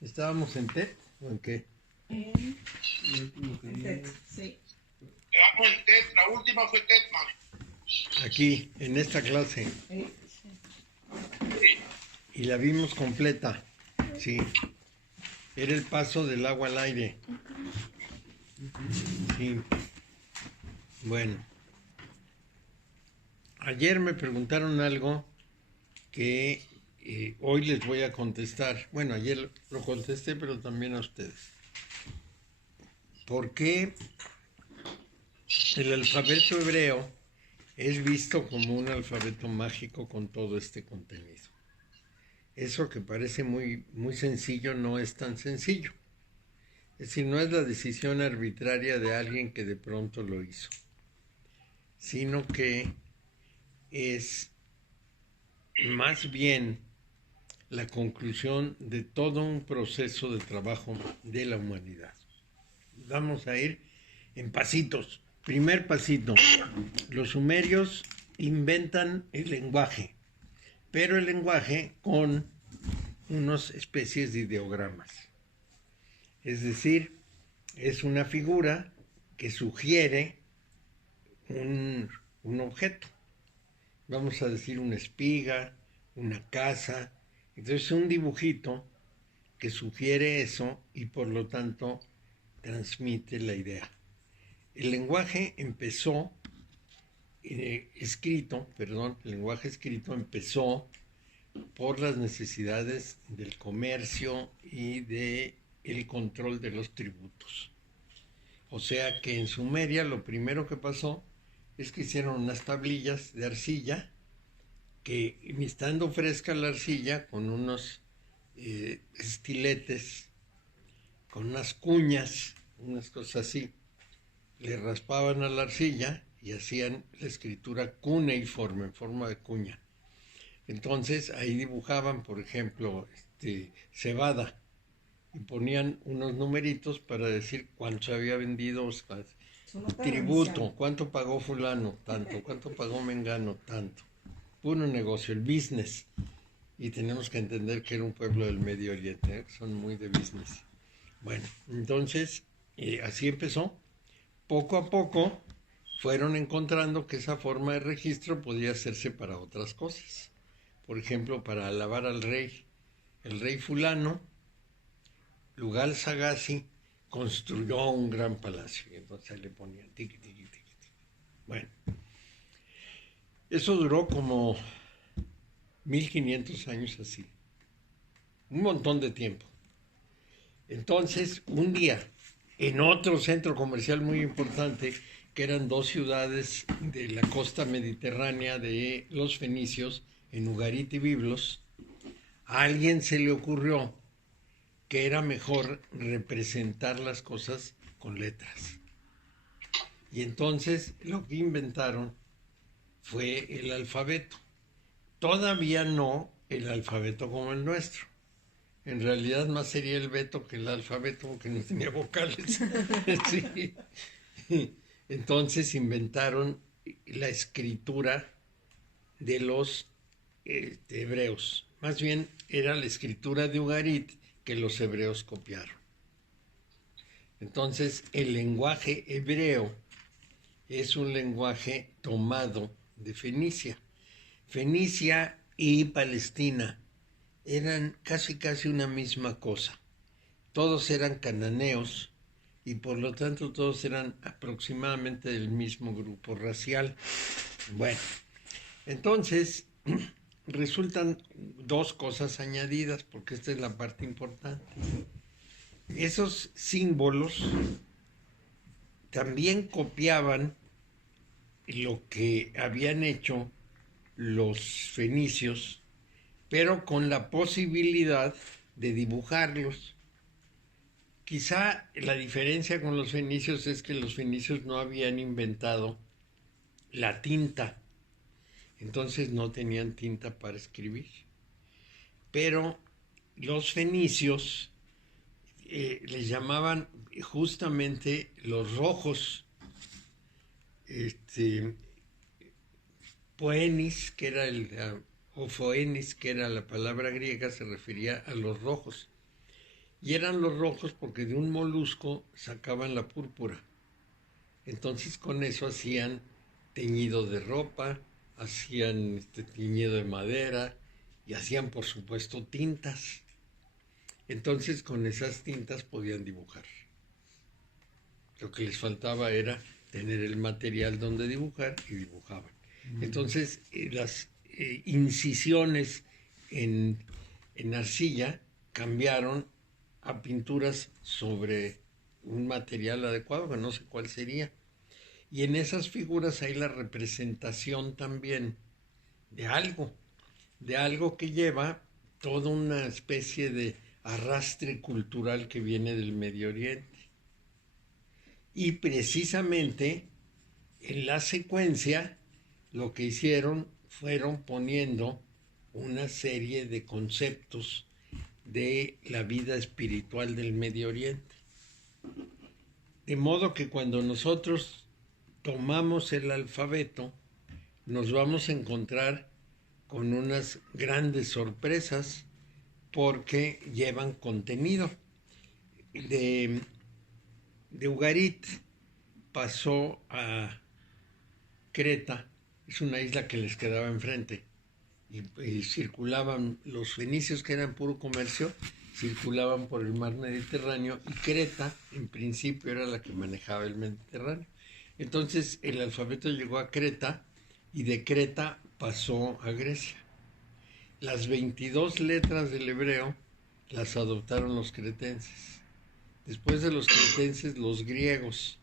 ¿Estábamos en TED o en qué? En TED, sí. Quedamos en TED, la última fue TED, man. Aquí, en esta clase. Sí. Y la vimos completa. Sí. Era el paso del agua al aire. Sí. Bueno. Ayer me preguntaron algo que hoy les voy a contestar. Bueno, ayer lo contesté, pero también a ustedes. ¿Por qué el alfabeto hebreo es visto como un alfabeto mágico con todo este contenido? Eso que parece muy, muy sencillo no es tan sencillo. Es decir, no es la decisión arbitraria de alguien que de pronto lo hizo, sino que es más bien la conclusión de todo un proceso de trabajo de la humanidad. Vamos a ir en pasitos. Primer pasito, los sumerios inventan el lenguaje, pero el lenguaje con unas especies de ideogramas. Es decir, es una figura que sugiere un objeto. Vamos a decir una espiga, una casa. Entonces un dibujito que sugiere eso y por lo tanto transmite la idea. El lenguaje empezó, el lenguaje escrito empezó por las necesidades del comercio y del control de los tributos. O sea que en Sumeria lo primero que pasó es que hicieron unas tablillas de arcilla que, estando fresca la arcilla, con unos estiletes, con unas cuñas, unas cosas así, le raspaban a la arcilla y hacían la escritura cuneiforme, en forma de cuña. Entonces ahí dibujaban, por ejemplo, cebada, y ponían unos numeritos para decir cuánto se había vendido, tributo, cuánto pagó fulano, tanto, cuánto pagó mengano, tanto. Puro negocio, el business. Y tenemos que entender que era un pueblo del Medio Oriente, son muy de business. Bueno, entonces así empezó. Poco a poco fueron encontrando que esa forma de registro podía hacerse para otras cosas. Por ejemplo, para alabar al rey. El rey fulano, Lugal Sagasti, construyó un gran palacio. Y entonces le ponían tiqui, tiqui, tiqui, tiqui. Bueno, eso duró como 1500 años así. Un montón de tiempo. Entonces, un día, en otro centro comercial muy importante, que eran dos ciudades de la costa mediterránea de los fenicios, en Ugarit y Biblos, a alguien se le ocurrió que era mejor representar las cosas con letras. Y entonces lo que inventaron fue el alfabeto. Todavía no el alfabeto como el nuestro. En realidad más sería el beto que el alfabeto, porque no tenía vocales. Sí. Entonces inventaron la escritura de los hebreos. Más bien era la escritura de Ugarit que los hebreos copiaron. Entonces el lenguaje hebreo es un lenguaje tomado de Fenicia. Fenicia y Palestina eran casi una misma cosa. Todos eran cananeos y por lo tanto todos eran aproximadamente del mismo grupo racial. Bueno, entonces resultan dos cosas añadidas, porque esta es la parte importante. Esos símbolos también copiaban lo que habían hecho los fenicios, pero con la posibilidad de dibujarlos. Quizá la diferencia con los fenicios es que los fenicios no habían inventado la tinta, entonces no tenían tinta para escribir. Pero los fenicios les llamaban justamente los rojos, poenis, que era o foenis, que era la palabra griega, se refería a los rojos. Y eran los rojos porque de un molusco sacaban la púrpura. Entonces con eso hacían teñido de ropa, hacían teñido de madera y hacían por supuesto tintas. Entonces con esas tintas podían dibujar. Lo que les faltaba era tener el material donde dibujar y dibujaban. Entonces las incisiones en arcilla cambiaron a pinturas sobre un material adecuado, que no sé cuál sería. Y en esas figuras hay la representación también de algo que lleva toda una especie de arrastre cultural que viene del Medio Oriente. Y precisamente en la secuencia lo que hicieron fueron poniendo una serie de conceptos de la vida espiritual del Medio Oriente. De modo que cuando nosotros tomamos el alfabeto, nos vamos a encontrar con unas grandes sorpresas porque llevan contenido. De Ugarit pasó a Creta, es una isla que les quedaba enfrente, y circulaban los fenicios, que eran puro comercio, circulaban por el mar Mediterráneo, y Creta en principio era la que manejaba el Mediterráneo. Entonces el alfabeto llegó a Creta y de Creta pasó a Grecia. Las 22 letras del hebreo las adoptaron los cretenses. Después de los cretenses, los griegos.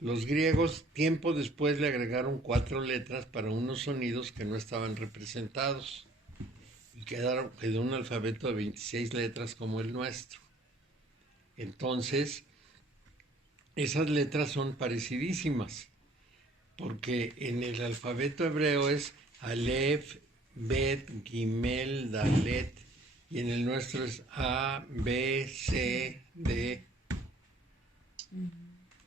Los griegos, tiempo después, le agregaron 4 letras para unos sonidos que no estaban representados. Y quedó un alfabeto de 26 letras como el nuestro. Entonces, esas letras son parecidísimas, porque en el alfabeto hebreo es Aleph, Bet, Gimel, Dalet, y en el nuestro es A, B, C, D.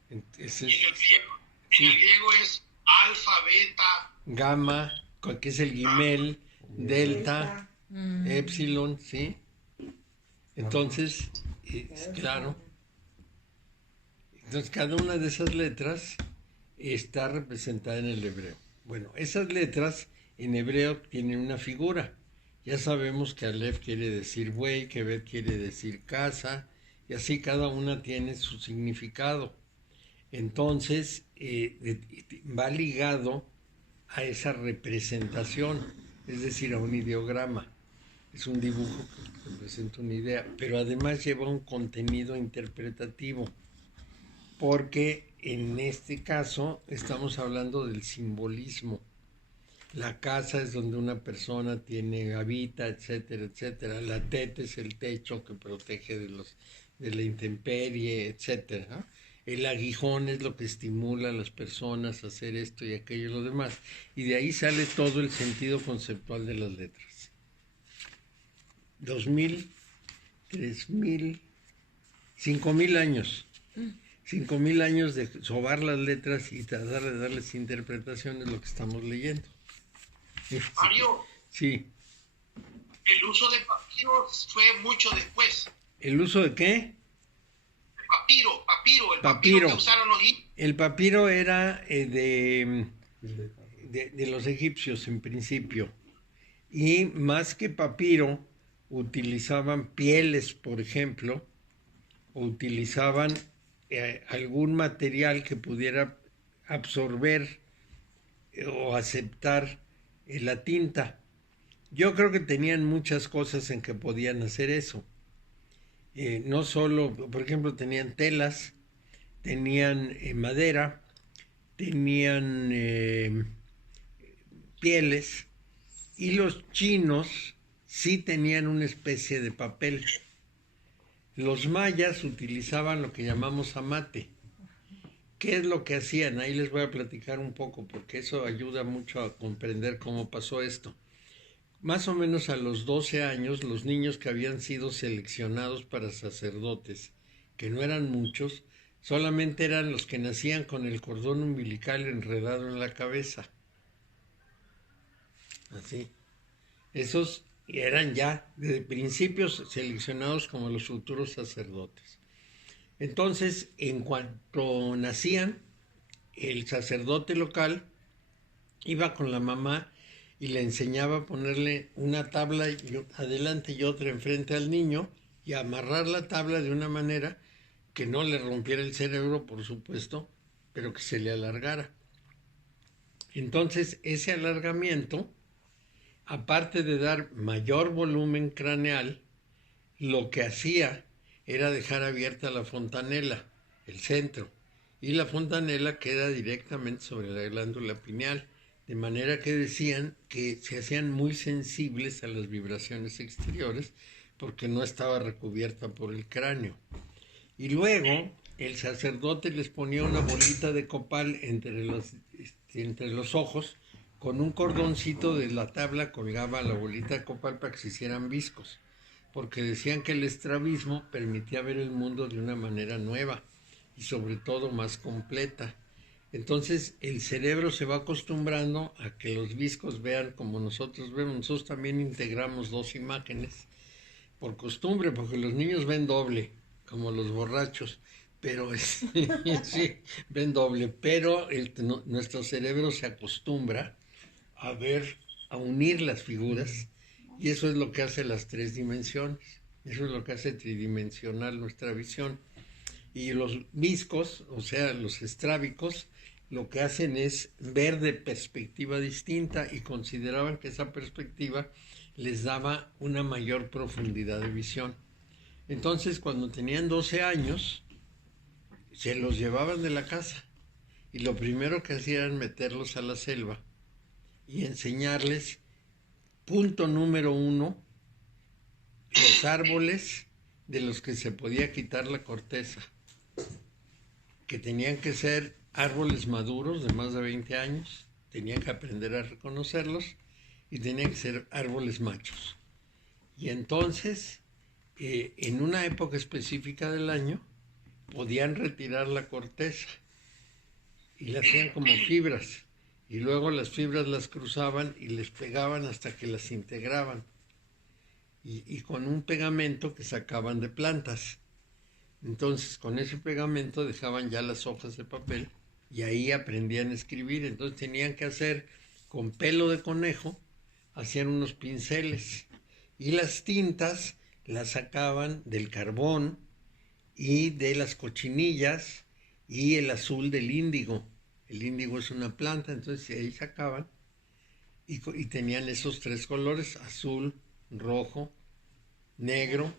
En el griego es alfa, beta, gamma, que es el Gimel, delta, epsilon, ¿sí? Entonces, claro. Entonces, cada una de esas letras está representada en el hebreo. Bueno, esas letras en hebreo tienen una figura. Ya sabemos que Aleph quiere decir buey, que Bet quiere decir casa, y así cada una tiene su significado. Entonces, va ligado a esa representación, es decir, a un ideograma. Es un dibujo que representa una idea, pero además lleva un contenido interpretativo, porque en este caso estamos hablando del simbolismo. La casa es donde una persona habita, etcétera, etcétera. La teta es el techo que protege de la intemperie, etcétera, ¿no? El aguijón es lo que estimula a las personas a hacer esto y aquello y lo demás. Y de ahí sale todo el sentido conceptual de las letras. 2000, 3000, 5000 años. 5000 años de sobar las letras y tratar de darles interpretación es lo que estamos leyendo. Mario, sí. El uso de papiro fue mucho después. ¿El uso de qué? El papiro que usaron los egipcios. El papiro era de los egipcios en principio. Y más que papiro, utilizaban pieles, por ejemplo, o utilizaban algún material que pudiera absorber o aceptar la tinta. Yo creo que tenían muchas cosas en que podían hacer eso. No solo, por ejemplo, tenían telas, tenían madera, tenían pieles, y los chinos sí tenían una especie de papel. Los mayas utilizaban lo que llamamos amate. ¿Qué es lo que hacían? Ahí les voy a platicar un poco, porque eso ayuda mucho a comprender cómo pasó esto. Más o menos a los 12 años, los niños que habían sido seleccionados para sacerdotes, que no eran muchos, solamente eran los que nacían con el cordón umbilical enredado en la cabeza. Así. Esos y eran ya desde principios seleccionados como los futuros sacerdotes. Entonces, en cuanto nacían, el sacerdote local iba con la mamá y le enseñaba a ponerle una tabla adelante y otra enfrente al niño y a amarrar la tabla de una manera que no le rompiera el cerebro, por supuesto, pero que se le alargara. Entonces, ese alargamiento, aparte de dar mayor volumen craneal, lo que hacía era dejar abierta la fontanela, el centro, y la fontanela queda directamente sobre la glándula pineal, de manera que decían que se hacían muy sensibles a las vibraciones exteriores porque no estaba recubierta por el cráneo. Y luego el sacerdote les ponía una bolita de copal entre los ojos, con un cordoncito de la tabla colgaba la bolita de copal para que se hicieran viscos, porque decían que el estrabismo permitía ver el mundo de una manera nueva y sobre todo más completa. Entonces el cerebro se va acostumbrando a que los viscos vean como nosotros vemos. Nosotros también integramos dos imágenes por costumbre, porque los niños ven doble, como los borrachos, pero sí, ven doble, pero nuestro cerebro se acostumbra a ver, a unir las figuras, y eso es lo que hace las tres dimensiones, eso es lo que hace tridimensional nuestra visión. Y los viscos, o sea, los estrábicos, lo que hacen es ver de perspectiva distinta y consideraban que esa perspectiva les daba una mayor profundidad de visión. Entonces, cuando tenían 12 años, se los llevaban de la casa y lo primero que hacían era meterlos a la selva y enseñarles, punto número 1, los árboles de los que se podía quitar la corteza, que tenían que ser árboles maduros de más de 20 años, tenían que aprender a reconocerlos y tenían que ser árboles machos. Y entonces, en una época específica del año, podían retirar la corteza y la hacían como fibras, y luego las fibras las cruzaban y les pegaban hasta que las integraban, y con un pegamento que sacaban de plantas. Entonces, con ese pegamento dejaban ya las hojas de papel y ahí aprendían a escribir. Entonces tenían que hacer con pelo de conejo, hacían unos pinceles y las tintas las sacaban del carbón y de las cochinillas y el azul del índigo. El índigo es una planta, entonces ahí sacaban y tenían esos tres colores: azul, rojo, negro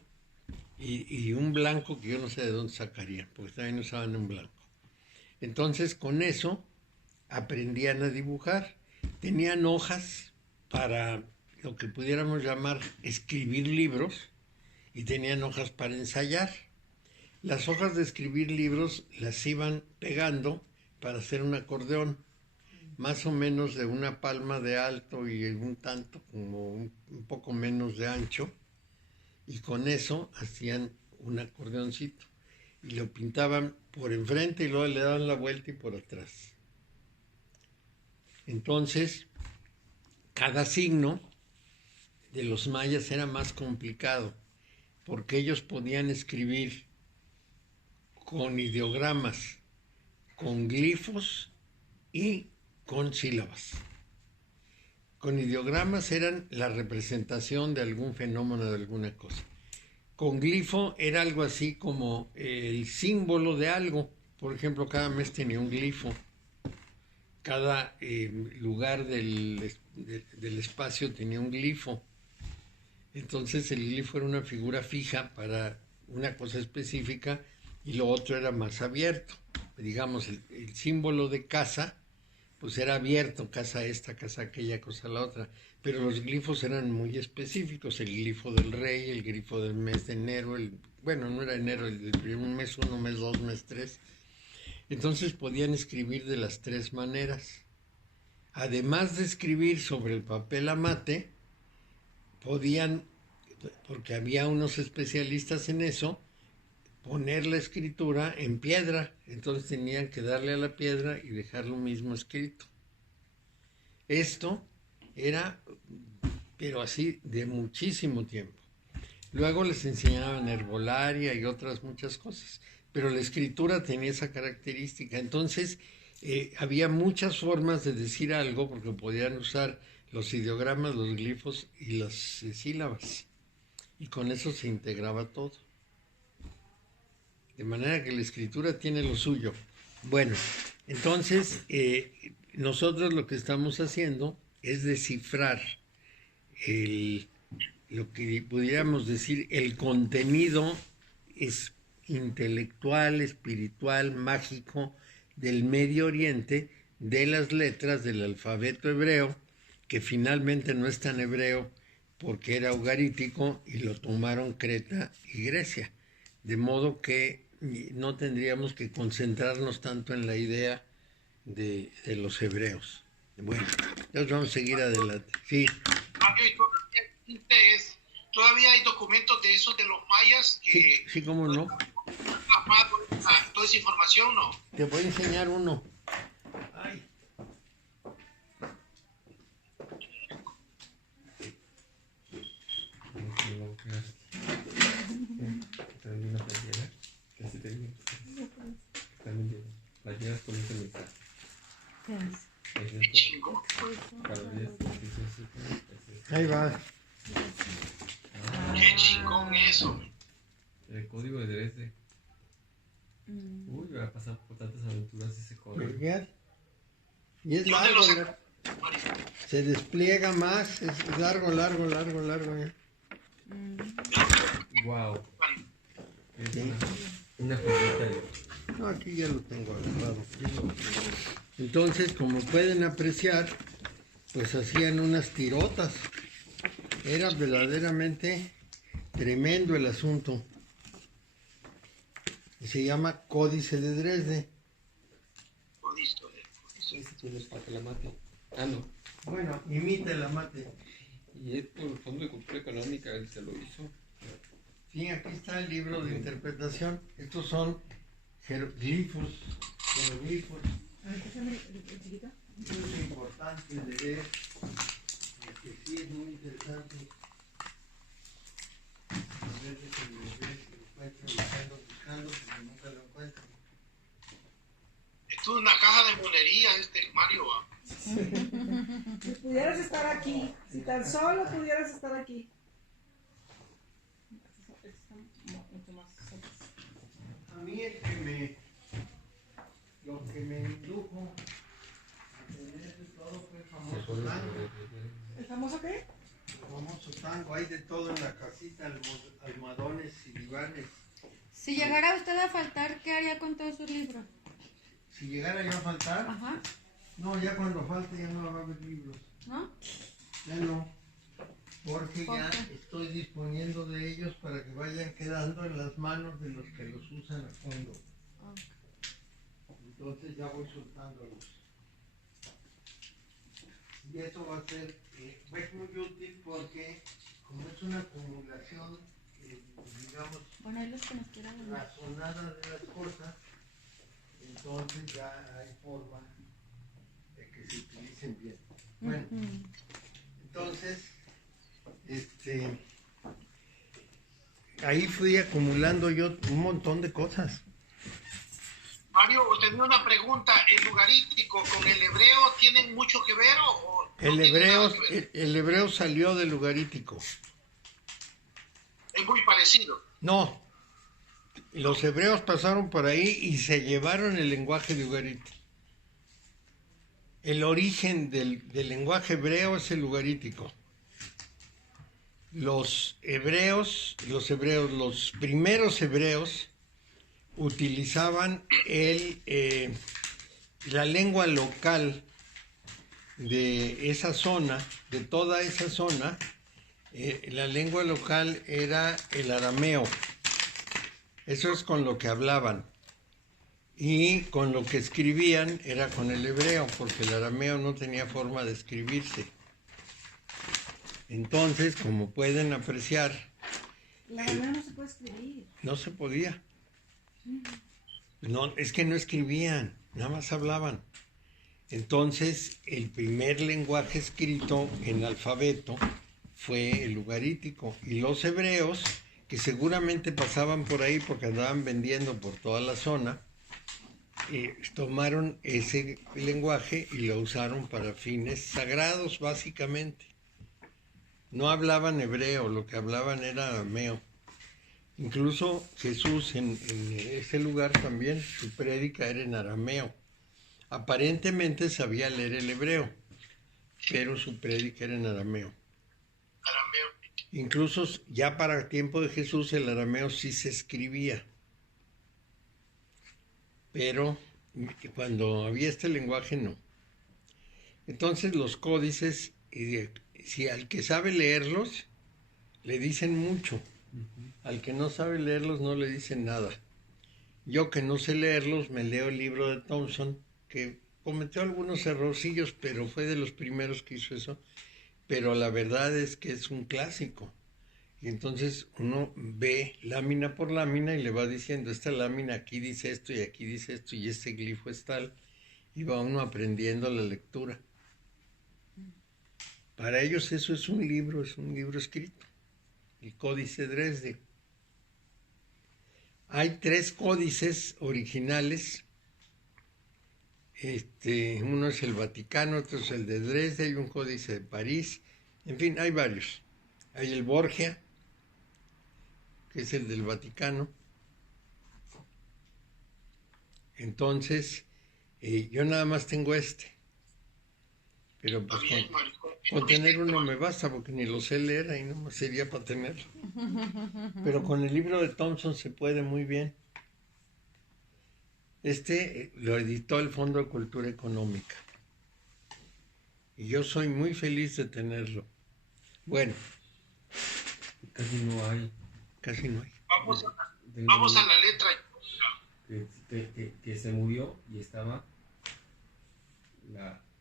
y un blanco que yo no sé de dónde sacarían, porque también usaban un blanco. Entonces con eso aprendían a dibujar. Tenían hojas para lo que pudiéramos llamar escribir libros y tenían hojas para ensayar. Las hojas de escribir libros las iban pegando para hacer un acordeón, más o menos de una palma de alto y un tanto como un poco menos de ancho, y con eso hacían un acordeoncito y lo pintaban por enfrente y luego le daban la vuelta y por atrás. Entonces, cada signo de los mayas era más complicado porque ellos podían escribir con ideogramas, con glifos y con sílabas. Con ideogramas eran la representación de algún fenómeno, de alguna cosa. Con glifo era algo así como el símbolo de algo. Por ejemplo, cada mes tenía un glifo. Cada lugar del espacio tenía un glifo. Entonces el glifo era una figura fija para una cosa específica y lo otro era más abierto. Digamos, el símbolo de casa, pues era abierto, casa esta, casa aquella, cosa la otra. Pero los glifos eran muy específicos: el glifo del rey, el glifo del mes de enero, bueno, no era enero, el mes 1, mes 2, mes 3. Entonces podían escribir de las tres maneras. Además de escribir sobre el papel amate, podían, porque había unos especialistas en eso, poner la escritura en piedra. Entonces tenían que darle a la piedra y dejar lo mismo escrito. Esto era pero así de muchísimo tiempo. Luego les enseñaban herbolaria y otras muchas cosas, pero la escritura tenía esa característica. Entonces, había muchas formas de decir algo porque podían usar los ideogramas, los glifos y las sílabas. Y con eso se integraba todo. De manera que la escritura tiene lo suyo. Bueno, entonces nosotros lo que estamos haciendo es descifrar lo que pudiéramos decir el contenido es intelectual, espiritual, mágico del Medio Oriente, de las letras del alfabeto hebreo, que finalmente no es tan hebreo porque era ugarítico y lo tomaron Creta y Grecia. De modo que no tendríamos que concentrarnos tanto en la idea de los hebreos. Bueno, entonces vamos a seguir adelante. Sí. Todavía hay documentos de esos de los mayas que... Sí, cómo no. Toda esa información, ¿no? Te voy a enseñar uno. Ay. Qué chingón. Ahí va. Qué chingón eso. El código de Dresde. Uy, va a pasar por tantas aventuras ese código. Y es largo, se despliega más, es largo. Wow. Sí. Una joyita. No, aquí ya lo tengo agarrado. Entonces, como pueden apreciar, pues hacían unas tirotas. Era verdaderamente tremendo el asunto. Y se llama Códice de Dresde. Ese tiene parte la mate. Ah, no. Bueno, imita la mate. Y es por el Fondo de Cultura Económica, él se lo hizo. Sí, aquí está el libro de interpretación. Estos son jeroglifos. Muy importante de leer. Que sí es muy interesante. A ver, déjenme ver si lo encuentro, buscando, porque nunca lo encuentro. Esto es una caja de monería, Mario. Si pudieras estar aquí, si tan solo pudieras estar aquí. A mí lo que me indujo a tener de todo fue el famoso tango. ¿El famoso qué? El famoso tango, hay de todo en la casita, almohadones y divanes. Si llegara usted a faltar, ¿qué haría con todos sus libros? Si llegara yo a faltar, Ajá. no, ya cuando falte ya no va a haber libros. ¿No? Ya no, porque ¿Por ya qué? estoy disponiendo de ellos para que vayan quedando en las manos de los que los usan a fondo. Entonces ya voy soltándolos. Y eso va a ser, es muy útil porque como es una acumulación, digamos, Bueno, ahí los que nos quieran. razonada de las cosas, entonces ya hay forma de que se utilicen bien. Bueno, entonces, ahí fui acumulando yo un montón de cosas. Mario, tenía una pregunta. ¿El ugarítico con el hebreo tienen mucho que ver o no tienen nada que ver? El hebreo salió del ugarítico. Es muy parecido. No, los hebreos pasaron por ahí y se llevaron el lenguaje de ugarítico. El origen del lenguaje hebreo es el ugarítico. Los primeros hebreos utilizaban la lengua local de esa zona, de toda esa zona. La lengua local era el arameo. Eso es con lo que hablaban. Y con lo que escribían era con el hebreo, porque el arameo no tenía forma de escribirse. Entonces, como pueden apreciar, La arameo no se puede escribir. no se podía. No, es que no escribían, nada más hablaban. Entonces, el primer lenguaje escrito en alfabeto fue el ugarítico. Y los hebreos, que seguramente pasaban por ahí porque andaban vendiendo por toda la zona, tomaron ese lenguaje y lo usaron para fines sagrados, básicamente. No hablaban hebreo, lo que hablaban era arameo. Incluso Jesús en ese lugar también, su prédica era en arameo. Aparentemente sabía leer el hebreo, pero su prédica era en arameo. Incluso ya para el tiempo de Jesús el arameo sí se escribía. Pero cuando había este lenguaje no. Entonces los códices, si al que sabe leerlos, le dicen mucho. Al que no sabe leerlos no le dicen nada. Yo que no sé leerlos, me leo el libro de Thompson, que cometió algunos errorcillos, pero fue de los primeros que hizo eso. Pero la verdad es que es un clásico. Y entonces uno ve lámina por lámina y le va diciendo, esta lámina aquí dice esto y aquí dice esto y este glifo es tal. Y va uno aprendiendo la lectura. Para ellos eso es un libro escrito. El Códice Dresde. Hay 3 códices originales. Uno es el Vaticano, otro es el de Dresde, hay un códice de París. En fin, hay varios. Hay el Borgia, que es el del Vaticano. Entonces, yo nada más tengo pero pues con tener uno me basta, porque ni lo sé leer, ahí no sería para tenerlo. Pero con el libro de Thompson se puede muy bien. Lo editó el Fondo de Cultura Económica. Y yo soy muy feliz de tenerlo. Bueno. Casi no hay. Vamos a la letra. Que se murió y estaba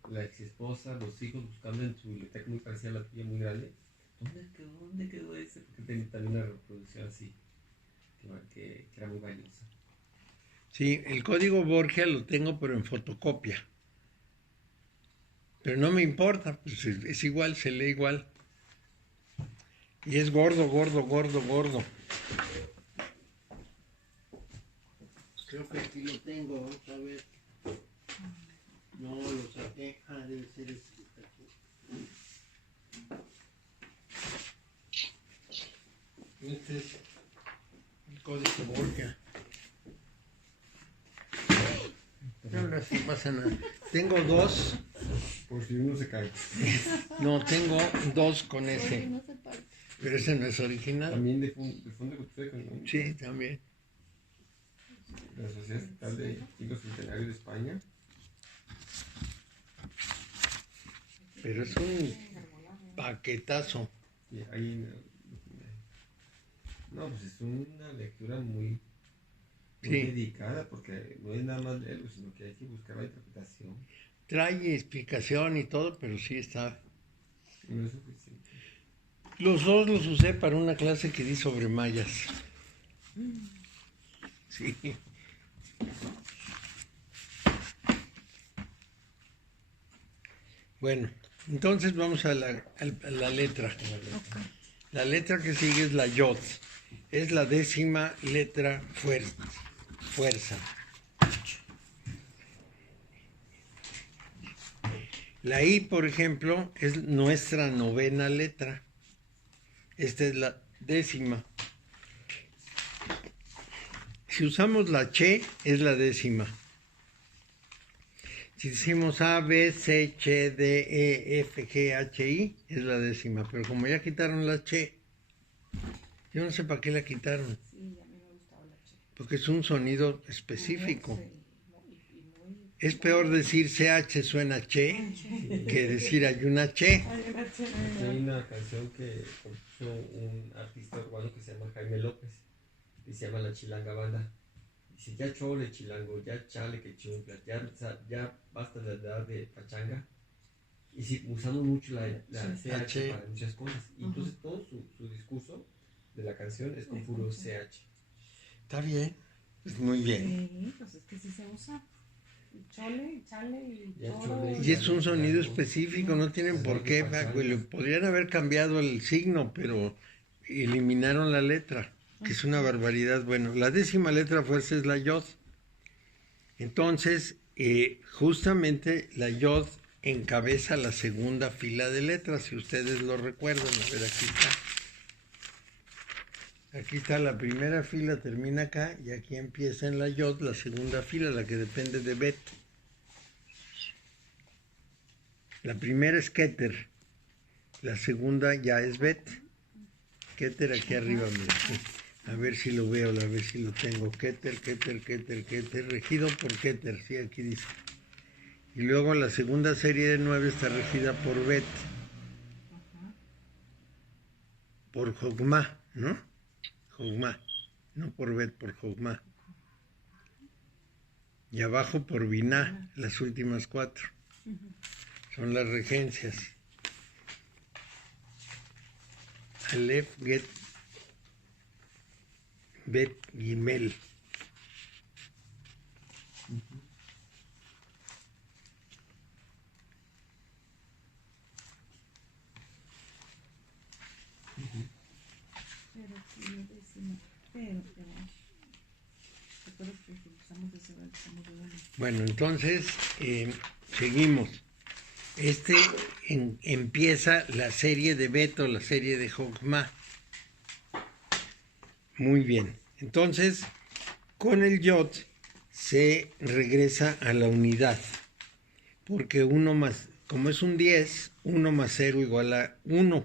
la ex esposa, los hijos buscando en su biblioteca muy parecida a la tuya, muy grande. ¿Dónde quedó ese? Porque tenía también una reproducción así, que era muy valiosa. Sí, el código Borgia lo tengo, pero en fotocopia. Pero no me importa, pues es igual, se lee igual. Y es gordo. Creo que aquí lo tengo, vamos a ver. No, lo saqué. Debe ser este que está aquí. Este es el código Borgia. No pasa nada. Tengo 2. Por si uno se cae. No, tengo 2 con ese. Pero ese no es original. También de Fondo de Cultura Económica. Sí, también. La Sociedad Estatal de Siglo Centenario de España. Pero es un paquetazo. Y ahí, no, pues es una lectura muy dedicada, porque no es nada más leerlo, sino que hay que buscar la interpretación. Trae explicación y todo, pero sí está. No es suficiente. Los 2 los usé para una clase que di sobre mayas. Sí. Bueno, entonces vamos a la letra. La letra que sigue es la Yod. Es la 10ª letra fuerza. La I, por ejemplo, es nuestra 9ª letra. Esta es la 10ª. Si usamos la Che, es la 10ª. Si decimos A, B, C, Ch, D, E, F, G, H, I, es la 10ª. Pero como ya quitaron la Che, yo no sé para qué la quitaron. Sí, a mí me gustaba la Che. Porque es un sonido específico. Es peor decir CH suena Che que decir hay una Che. Hay una canción que compuso un artista urbano que se llama Jaime López y se llama La Chilanga Banda. Dice, ya chole chilango, ya chale que chumplas, ya basta de andar de pachanga. Y sí, usamos mucho la CH para muchas cosas. Y entonces todo su discurso de la canción es con puro CH. Está bien, es muy bien. Sí, pues es que sí se usa. Chole, chale y Ya choro. chole. Y es un sonido específico, no tienen por qué. Le podrían haber cambiado el signo, pero eliminaron la letra, que es una barbaridad. Bueno, la 10ª letra fuerza es la yod. Entonces, justamente la yod encabeza la segunda fila de letras, si ustedes lo recuerdan. A ver, aquí está. Aquí está la primera fila, termina acá, y aquí empieza en la yod la segunda fila, la que depende de bet. La primera es Keter, la segunda ya es Bet. Keter aquí arriba, mira. A ver si lo veo, a ver si lo tengo. Keter, regido por Keter, sí, aquí dice. Y luego la segunda serie de 9 está regida por Bet. Por Jogma, ¿no? Jogma, no por Bet, por Jogma. Y abajo por Binah, las últimas 4. Son las regencias. Aleph, Get, Bet, Gimel. Bueno, entonces seguimos. Empieza la serie de Beto, la serie de Jogma. Muy bien. Entonces, con el yod se regresa a la unidad. Porque 1 más, como es un 10, 1 más 0 igual a 1.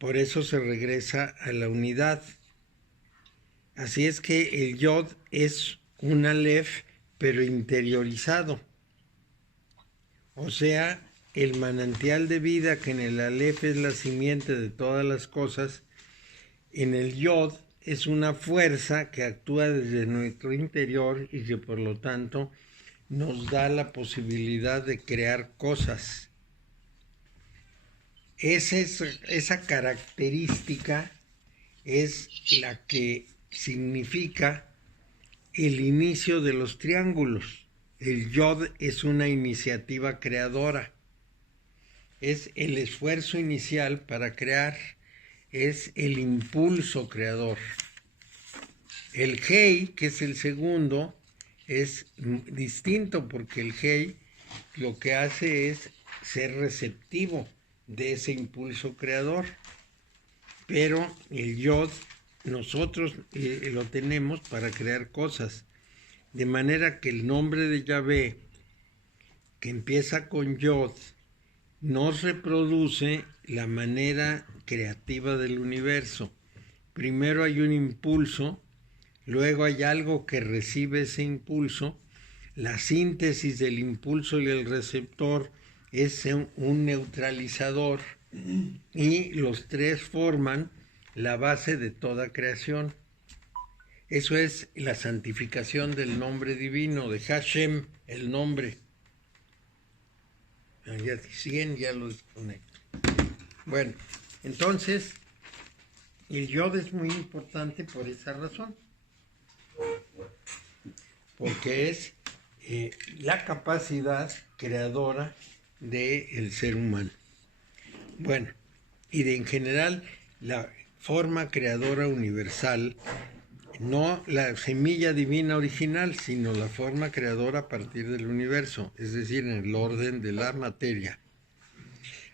Por eso se regresa a la unidad. Así es que el yod es un aleph, pero interiorizado. O sea, el manantial de vida, que en el aleph es la simiente de todas las cosas, en el yod es una fuerza que actúa desde nuestro interior y que por lo tanto nos da la posibilidad de crear cosas. Esa característica es la que significa el inicio de los triángulos. El yod es una iniciativa creadora. Es el esfuerzo inicial para crear. Es el impulso creador. El hei, que es el segundo, es distinto porque el hei lo que hace es ser receptivo de ese impulso creador. Pero el yod nosotros lo tenemos para crear cosas. De manera que el nombre de Yahvé, que empieza con yod, nos reproduce la manera creativa del universo. Primero hay un impulso, luego hay algo que recibe ese impulso. La síntesis del impulso y el receptor es un neutralizador y los tres forman la base de toda creación. Eso es la santificación del nombre divino, de Hashem, el nombre. Ya 100 ya lo desconecto. Bueno, entonces, el yod es muy importante por esa razón. Porque es la capacidad creadora del ser humano. Bueno, y en general, la forma creadora universal, no la semilla divina original, sino la forma creadora a partir del universo, es decir, en el orden de la materia.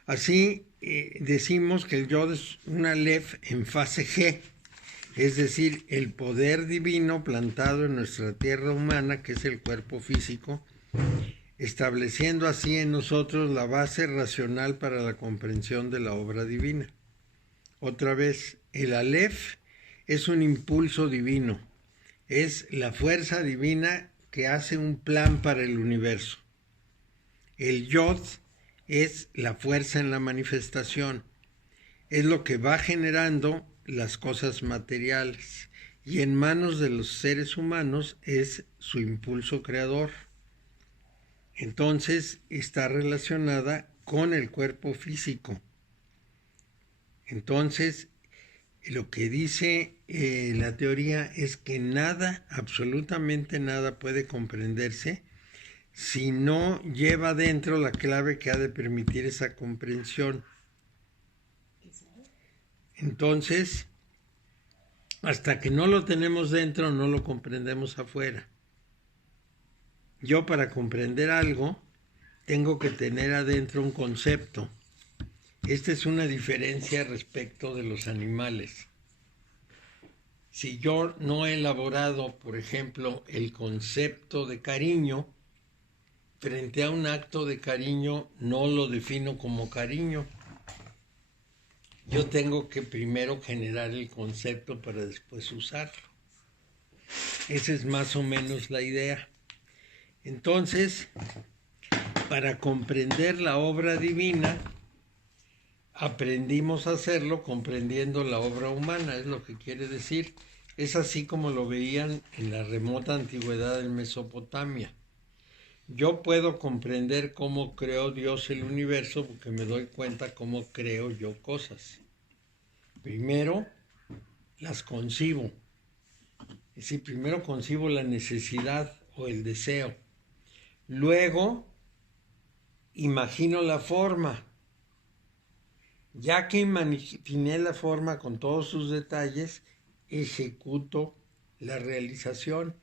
Así decimos que el yod es un aleph en fase G, es decir, el poder divino plantado en nuestra tierra humana, que es el cuerpo físico, estableciendo así en nosotros la base racional para la comprensión de la obra divina. Otra vez, el aleph es un impulso divino, es la fuerza divina que hace un plan para el universo. El yod es la fuerza en la manifestación, es lo que va generando las cosas materiales y en manos de los seres humanos es su impulso creador. Entonces está relacionada con el cuerpo físico. Entonces, lo que dice la teoría es que nada, absolutamente nada puede comprenderse si no lleva dentro la clave que ha de permitir esa comprensión. Entonces, hasta que no lo tenemos dentro, no lo comprendemos afuera. Yo, para comprender algo, tengo que tener adentro un concepto. Esta es una diferencia respecto de los animales. Si yo no he elaborado, por ejemplo, el concepto de cariño, frente a un acto de cariño no lo defino como cariño. Yo tengo que primero generar el concepto para después usarlo. Esa es más o menos la idea. Entonces, para comprender la obra divina, aprendimos a hacerlo comprendiendo la obra humana, es lo que quiere decir. Es así como lo veían en la remota antigüedad en Mesopotamia. Yo puedo comprender cómo creó Dios el universo porque me doy cuenta cómo creo yo cosas. Primero, las concibo. Es decir, primero concibo la necesidad o el deseo. Luego, imagino la forma. Ya que imaginé la forma con todos sus detalles, ejecuto la realización.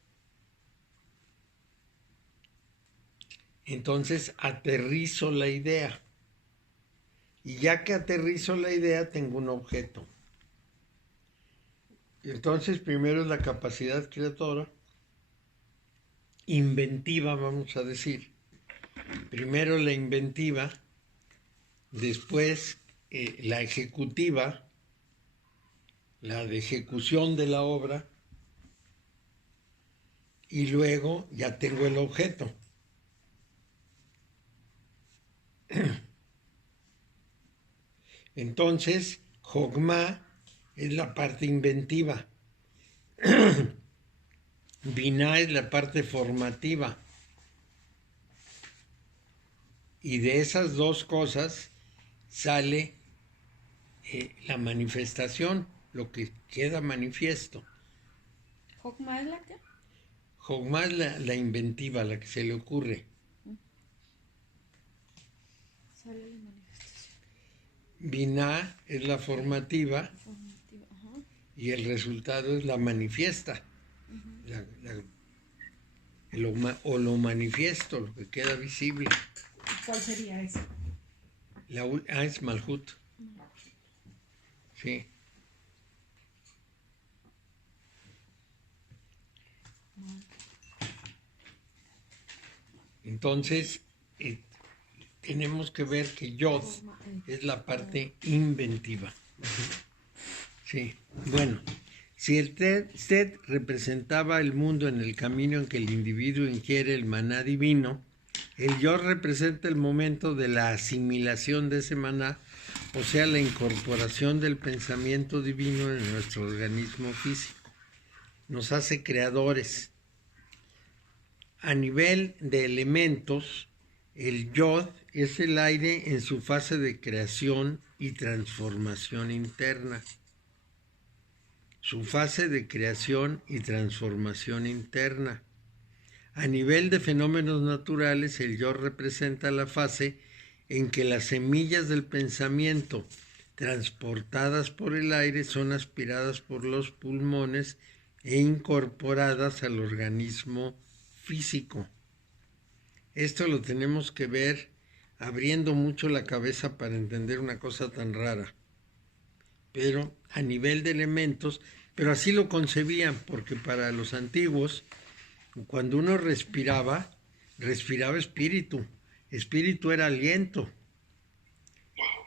Entonces aterrizo la idea. Y ya que aterrizo la idea, tengo un objeto. Entonces, primero es la capacidad creadora, inventiva, vamos a decir. Primero la inventiva, después la ejecutiva, la de ejecución de la obra, y luego ya tengo el objeto. Entonces, Jogma es la parte inventiva, Binah es la parte formativa, y de esas dos cosas sale la manifestación, lo que queda manifiesto. ¿Jogma es la qué? Jogma es la inventiva, la que se le ocurre. Sale la manifestación. Binah es la formativa, Ajá. y el resultado es la manifiesta, lo manifiesto, lo que queda visible. ¿Cuál sería esa? Es Malhut. Sí. Entonces, tenemos que ver que Yod es la parte inventiva. Sí, bueno, si el Tet representaba el mundo en el camino en que el individuo ingiere el maná divino, el Yod representa el momento de la asimilación de ese maná, o sea, la incorporación del pensamiento divino en nuestro organismo físico. Nos hace creadores. A nivel de elementos, el Yod es el aire en su fase de creación y transformación interna. Su fase de creación y transformación interna. A nivel de fenómenos naturales, el Yod representa la fase en que las semillas del pensamiento, transportadas por el aire, son aspiradas por los pulmones e incorporadas al organismo físico. Esto lo tenemos que ver abriendo mucho la cabeza para entender una cosa tan rara. Pero a nivel de elementos, pero así lo concebían, porque para los antiguos, cuando uno respiraba espíritu. Espíritu era aliento.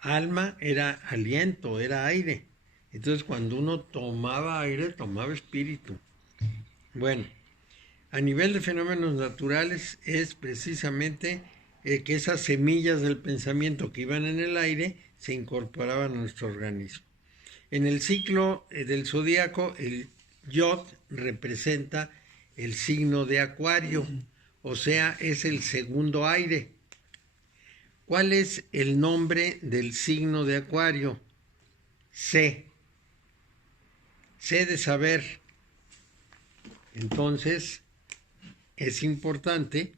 Alma era aliento, era aire. Entonces, cuando uno tomaba aire, tomaba espíritu. Bueno, a nivel de fenómenos naturales es precisamente que esas semillas del pensamiento que iban en el aire se incorporaban a nuestro organismo. En el ciclo del zodíaco, el Yod representa el signo de Acuario, o sea, es el segundo aire. ¿Cuál es el nombre del signo de Acuario? C. C de saber. Entonces, es importante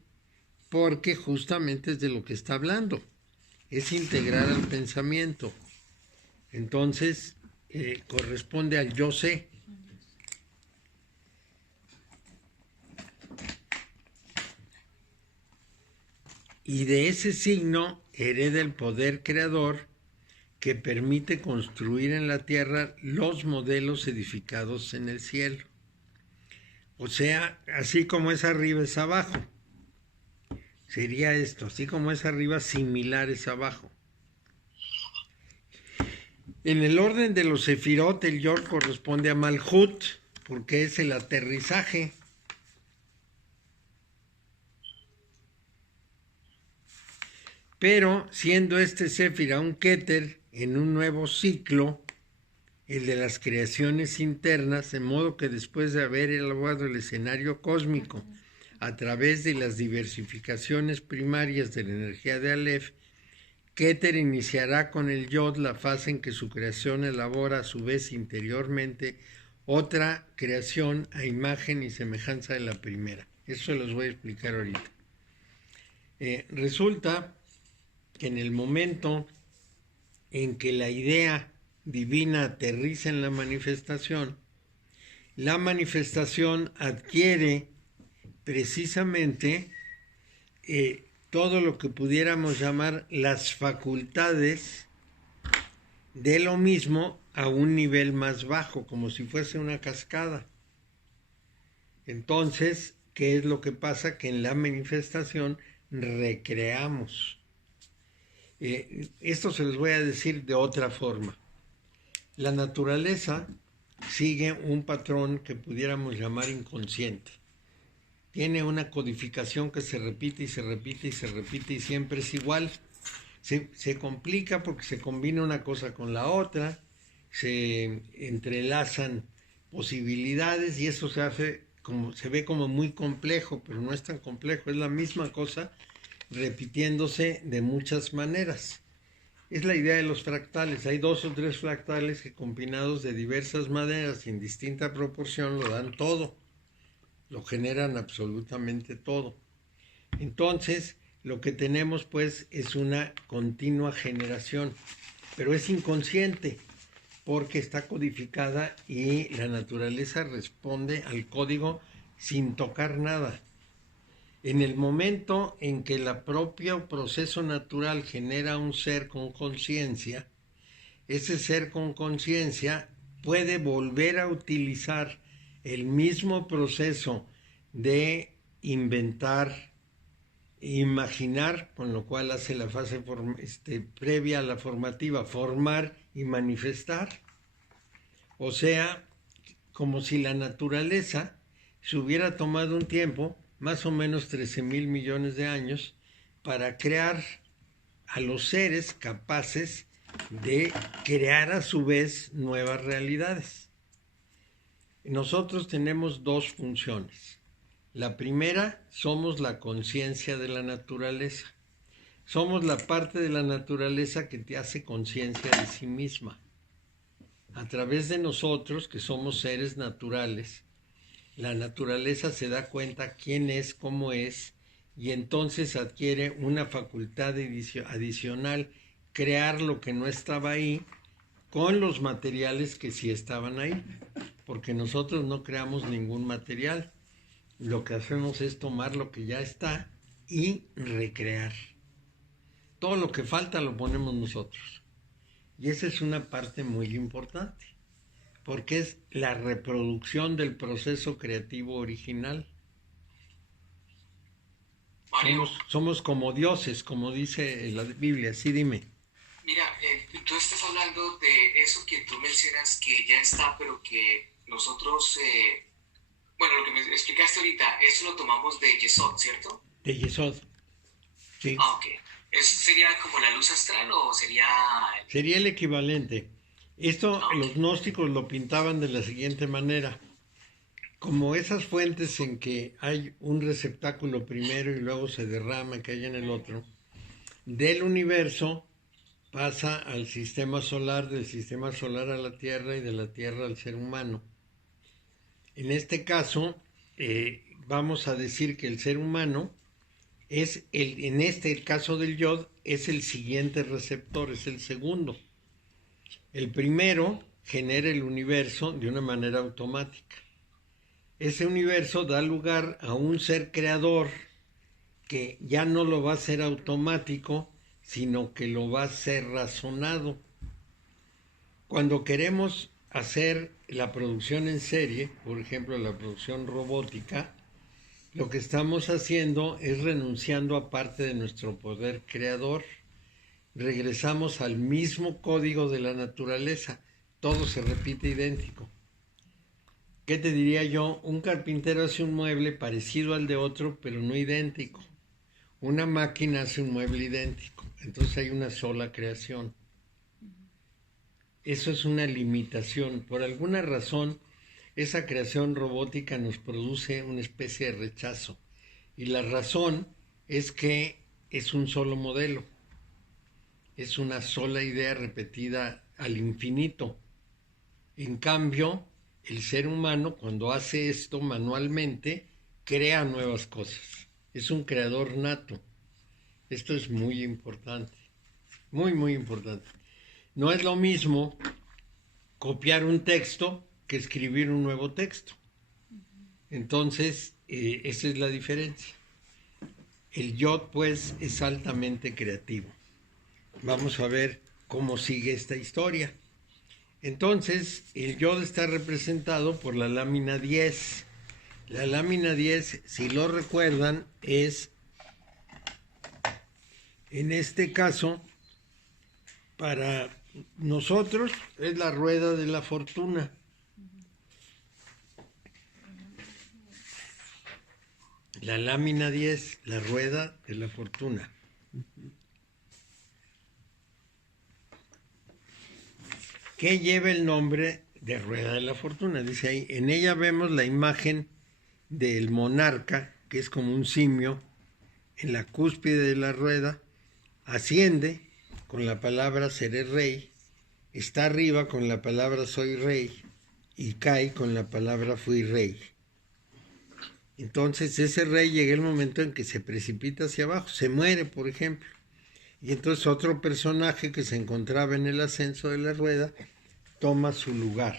porque justamente es de lo que está hablando, es integrar al pensamiento. Entonces, corresponde al yo sé. Y de ese signo hereda el poder creador que permite construir en la tierra los modelos edificados en el cielo. O sea, así como es arriba es abajo. Sería esto, así como es arriba, similar es abajo. En el orden de los sefirot, el Yod corresponde a Malhut, porque es el aterrizaje. Pero siendo este Sefira un Keter en un nuevo ciclo, el de las creaciones internas, de modo que después de haber elaborado el escenario cósmico a través de las diversificaciones primarias de la energía de Aleph, Keter iniciará con el Yod la fase en que su creación elabora a su vez interiormente otra creación a imagen y semejanza de la primera. Eso se los voy a explicar ahorita. Resulta que en el momento en que la idea divina aterriza en la manifestación adquiere precisamente todo lo que pudiéramos llamar las facultades de lo mismo a un nivel más bajo, como si fuese una cascada. Entonces, ¿qué es lo que pasa? Que en la manifestación recreamos. Esto se los voy a decir de otra forma. La naturaleza sigue un patrón que pudiéramos llamar inconsciente. Tiene una codificación que se repite y se repite y se repite y siempre es igual. Se complica porque se combina una cosa con la otra, se entrelazan posibilidades y eso se ve como muy complejo, pero no es tan complejo, es la misma cosa repitiéndose de muchas maneras. Es la idea de los fractales. Hay 2 o 3 fractales que combinados de diversas maneras y en distinta proporción lo dan todo. Lo generan absolutamente todo. Entonces, lo que tenemos pues es una continua generación, pero es inconsciente porque está codificada y la naturaleza responde al código sin tocar nada. En el momento en que el propio proceso natural genera un ser con conciencia, ese ser con conciencia puede volver a utilizar el mismo proceso de inventar, imaginar, con lo cual hace la fase previa a la formativa, formar y manifestar. O sea, como si la naturaleza se hubiera tomado un tiempo, más o menos 13,000 millones de años, para crear a los seres capaces de crear a su vez nuevas realidades. Nosotros tenemos 2 funciones. La primera, somos la conciencia de la naturaleza. Somos la parte de la naturaleza que te hace conciencia de sí misma. A través de nosotros, que somos seres naturales, la naturaleza se da cuenta quién es, cómo es, y entonces adquiere una facultad adicional, crear lo que no estaba ahí con los materiales que sí estaban ahí, porque nosotros no creamos ningún material. Lo que hacemos es tomar lo que ya está y recrear. Todo lo que falta lo ponemos nosotros. Y esa es una parte muy importante, porque es la reproducción del proceso creativo original. Somos como dioses, como dice la Biblia. Sí, dime. Mira, tú estás hablando de eso que tú mencionas que ya está, pero que nosotros, bueno, lo que me explicaste ahorita, eso lo tomamos de Yesod, ¿cierto? De Yesod, sí. Ah, ok. ¿Eso sería como la luz astral o sería...? Sería el equivalente. Esto los gnósticos lo pintaban de la siguiente manera. Como esas fuentes en que hay un receptáculo primero y luego se derrama que hay en el otro, del universo pasa al sistema solar, del sistema solar a la Tierra y de la Tierra al ser humano. En este caso, vamos a decir que el ser humano En el caso del Yod, es el siguiente receptor, es el segundo. El primero genera el universo de una manera automática. Ese universo da lugar a un ser creador que ya no lo va a hacer automático, sino que lo va a hacer razonado. Cuando queremos hacer la producción en serie, por ejemplo, la producción robótica, lo que estamos haciendo es renunciando a parte de nuestro poder creador. Regresamos al mismo código de la naturaleza. Todo se repite idéntico. ¿Qué te diría yo? Un carpintero hace un mueble parecido al de otro, pero no idéntico. Una máquina hace un mueble idéntico. Entonces hay una sola creación. Eso es una limitación. Por alguna razón, esa creación robótica nos produce una especie de rechazo. Y la razón es que es un solo modelo. Es una sola idea repetida al infinito. En cambio, el ser humano, cuando hace esto manualmente, crea nuevas cosas. Es un creador nato. Esto es muy importante. Muy, muy importante. No es lo mismo copiar un texto que escribir un nuevo texto. Entonces, esa es la diferencia. El Yod, pues, es altamente creativo. Vamos a ver cómo sigue esta historia. Entonces, el Yod está representado por la lámina 10. La lámina 10, si lo recuerdan, es, en este caso, para nosotros, es la rueda de la fortuna. La lámina 10, la rueda de la fortuna. Que lleva el nombre de rueda de la fortuna. Dice ahí, en ella vemos la imagen del monarca, que es como un simio, en la cúspide de la rueda, asciende con la palabra seré rey, está arriba con la palabra soy rey y cae con la palabra fui rey. Entonces ese rey llega el momento en que se precipita hacia abajo, se muere, por ejemplo. Y entonces otro personaje que se encontraba en el ascenso de la rueda toma su lugar.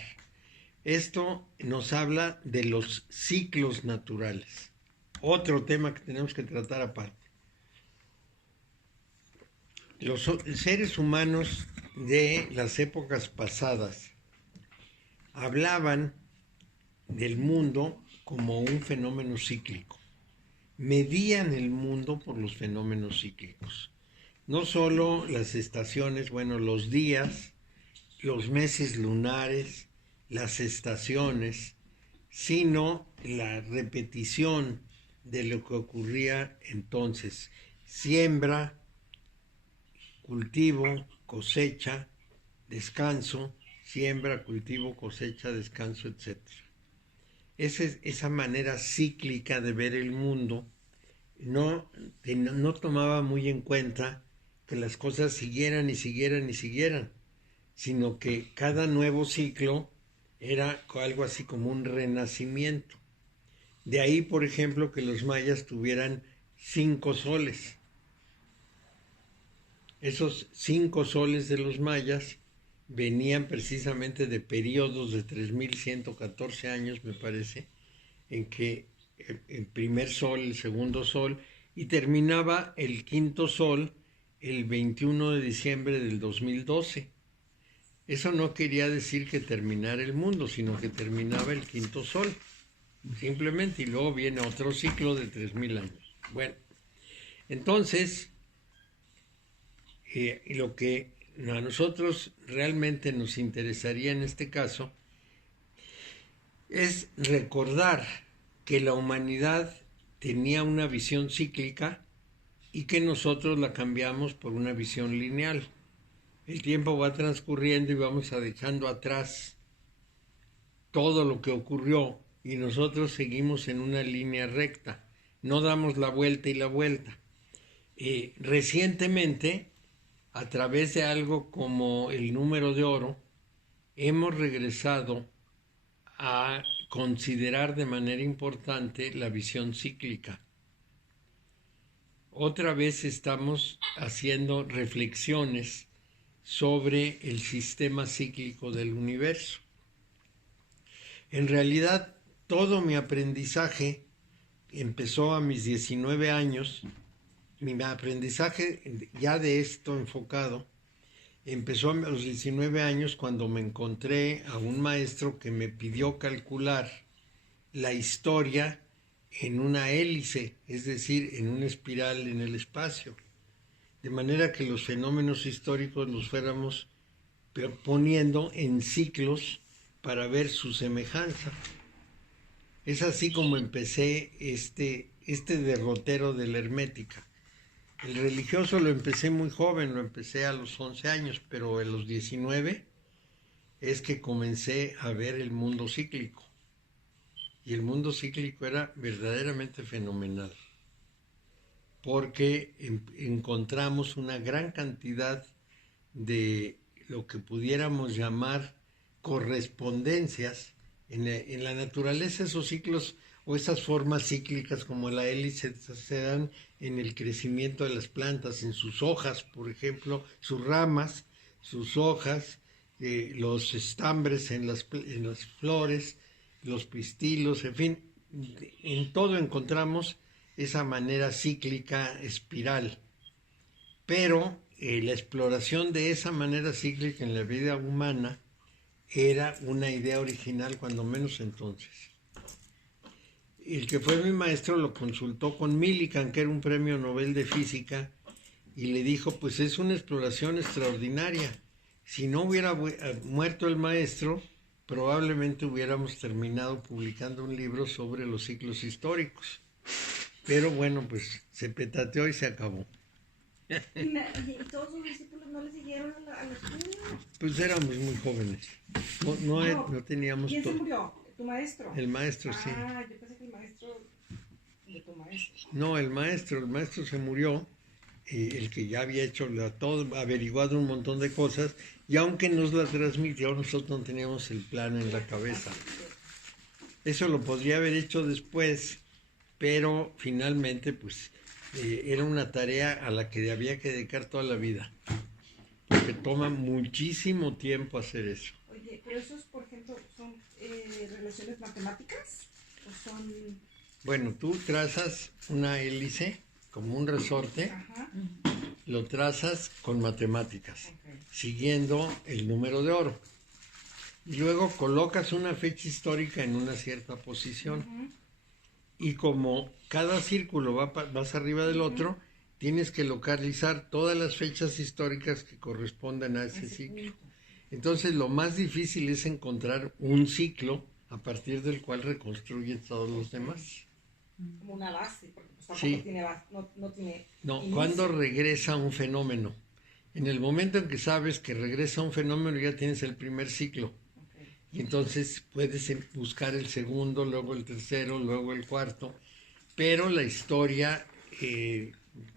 Esto nos habla de los ciclos naturales. Otro tema que tenemos que tratar aparte. Los seres humanos de las épocas pasadas hablaban del mundo como un fenómeno cíclico. Medían el mundo por los fenómenos cíclicos. No solo las estaciones, bueno, los días, los meses lunares, las estaciones, sino la repetición de lo que ocurría entonces. Siembra, cultivo, cosecha, descanso, siembra, cultivo, cosecha, descanso, etc. Esa manera cíclica de ver el mundo no tomaba muy en cuenta que las cosas siguieran y siguieran y siguieran, sino que cada nuevo ciclo era algo así como un renacimiento. De ahí, por ejemplo, que los mayas tuvieran 5 soles. Esos 5 soles de los mayas venían precisamente de periodos de 3.114 años, me parece, en que el primer sol, el segundo sol, y terminaba el quinto sol el 21 de diciembre del 2012. Eso no quería decir que terminara el mundo, sino que terminaba el quinto sol, simplemente, y luego viene otro ciclo de 3.000 años. Bueno, entonces, lo que a nosotros realmente nos interesaría en este caso es recordar que la humanidad tenía una visión cíclica y que nosotros la cambiamos por una visión lineal. El tiempo va transcurriendo y vamos dejando atrás todo lo que ocurrió y nosotros seguimos en una línea recta, no damos la vuelta y la vuelta. Recientemente, a través de algo como el número de oro, hemos regresado a considerar de manera importante la visión cíclica. otra vez estamos haciendo reflexiones sobre el sistema cíclico del universo. En realidad, todo mi aprendizaje empezó a mis 19 años. Mi aprendizaje ya de esto enfocado empezó a los 19 años cuando me encontré a un maestro que me pidió calcular la historia en una hélice, es decir, en una espiral en el espacio, de manera que los fenómenos históricos los fuéramos poniendo en ciclos para ver su semejanza. Es así como empecé este derrotero de la hermética. El religioso lo empecé muy joven, lo empecé a los 11 años, pero a los 19 es que comencé a ver el mundo cíclico. Y el mundo cíclico era verdaderamente fenomenal, porque encontramos una gran cantidad de lo que pudiéramos llamar correspondencias en la naturaleza. Esos ciclos o esas formas cíclicas como la hélice se dan en el crecimiento de las plantas, en sus hojas, por ejemplo, sus ramas, sus hojas, los estambres en las flores, los pistilos, en fin, en todo encontramos esa manera cíclica espiral. Pero la exploración de esa manera cíclica en la vida humana era una idea original, cuando menos entonces. El que fue mi maestro lo consultó con Millikan, que era un premio Nobel de Física, y le dijo, pues es una exploración extraordinaria. Si no hubiera muerto el maestro, probablemente hubiéramos terminado publicando un libro sobre los ciclos históricos. Pero bueno, pues se petateó y se acabó. ¿Y todos sus discípulos no le siguieron a la escuela? Pues éramos muy jóvenes. No teníamos... ¿Quién se murió? ¿Tu maestro? El maestro, sí. Ah, yo pensé que el maestro de tu maestro. No, el maestro se murió, el que ya había hecho todo, averiguado un montón de cosas, y aunque nos la transmitió, nosotros no teníamos el plan en la cabeza. Eso lo podría haber hecho después, pero finalmente, pues, era una tarea a la que había que dedicar toda la vida, porque toma muchísimo tiempo hacer eso. Oye, pero esos, por ejemplo, son relaciones matemáticas, o son... Bueno, tú trazas una hélice como un resorte. Ajá. Lo trazas con matemáticas, Okay. siguiendo el número de oro. Y luego colocas una fecha histórica en una cierta posición. Uh-huh. Y como cada círculo vas arriba del otro, tienes que localizar todas las fechas históricas que correspondan a ese ciclo. Entonces lo más difícil es encontrar un ciclo a partir del cual reconstruyes todos los demás. Como una base, porque pues tampoco Sí. tiene base, no tiene... No, inicio. cuando regresa un fenómeno. En el momento en que sabes que regresa un fenómeno, ya tienes el primer ciclo. Okay. Y entonces puedes buscar el segundo, luego el tercero, luego el cuarto. Pero la historia,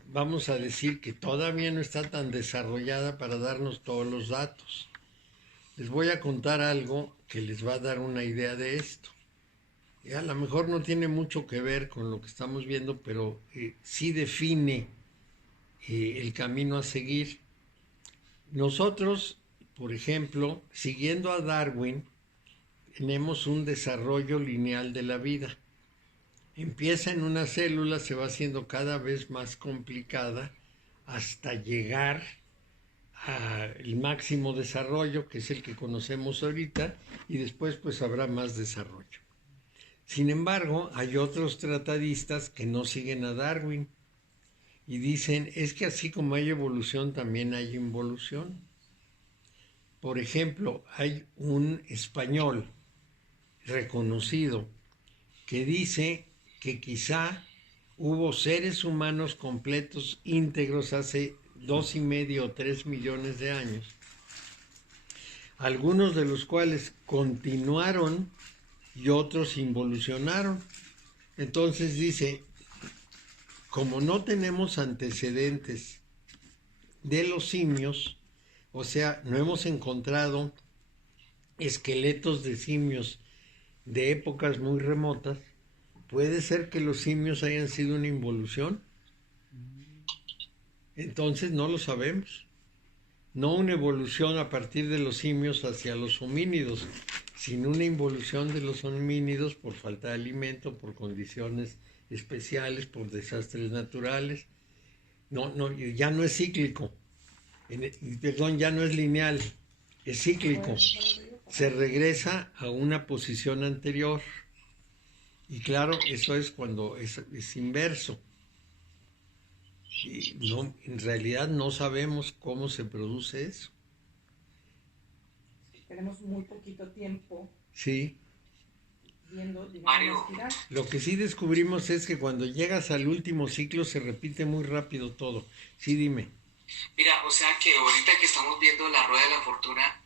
vamos a decir que todavía no está tan desarrollada para darnos todos los datos. Les voy a contar algo que les va a dar una idea de esto. Y a lo mejor no tiene mucho que ver con lo que estamos viendo, pero sí define el camino a seguir. Nosotros, por ejemplo, siguiendo a Darwin, tenemos un desarrollo lineal de la vida. Empieza en una célula, se va haciendo cada vez más complicada hasta llegar al máximo desarrollo, que es el que conocemos ahorita, y después pues habrá más desarrollo. Sin embargo, hay otros tratadistas que no siguen a Darwin y dicen, es que así como hay evolución, también hay involución. Por ejemplo, hay un español reconocido que dice que quizá hubo seres humanos completos, íntegros, hace 2,5 o 3 millones de años, algunos de los cuales continuaron y otros involucionaron. Entonces dice, como no tenemos antecedentes de los simios, o sea, no hemos encontrado esqueletos de simios de épocas muy remotas, puede ser que los simios hayan sido una involución. Entonces no lo sabemos. No una evolución a partir de los simios hacia los homínidos, sino una involución de los homínidos por falta de alimento, por condiciones especiales, por desastres naturales. Ya no es cíclico. Perdón, ya no es lineal, es cíclico. Se regresa a una posición anterior. Y claro, eso es cuando es inverso. Y no, en realidad no sabemos cómo se produce eso. Tenemos muy poquito tiempo Sí. viendo, digamos, Mario. la espiral. Lo que sí descubrimos es que cuando llegas al último ciclo se repite muy rápido todo. Sí, dime. Mira, o sea que ahorita que estamos viendo la rueda de la fortuna,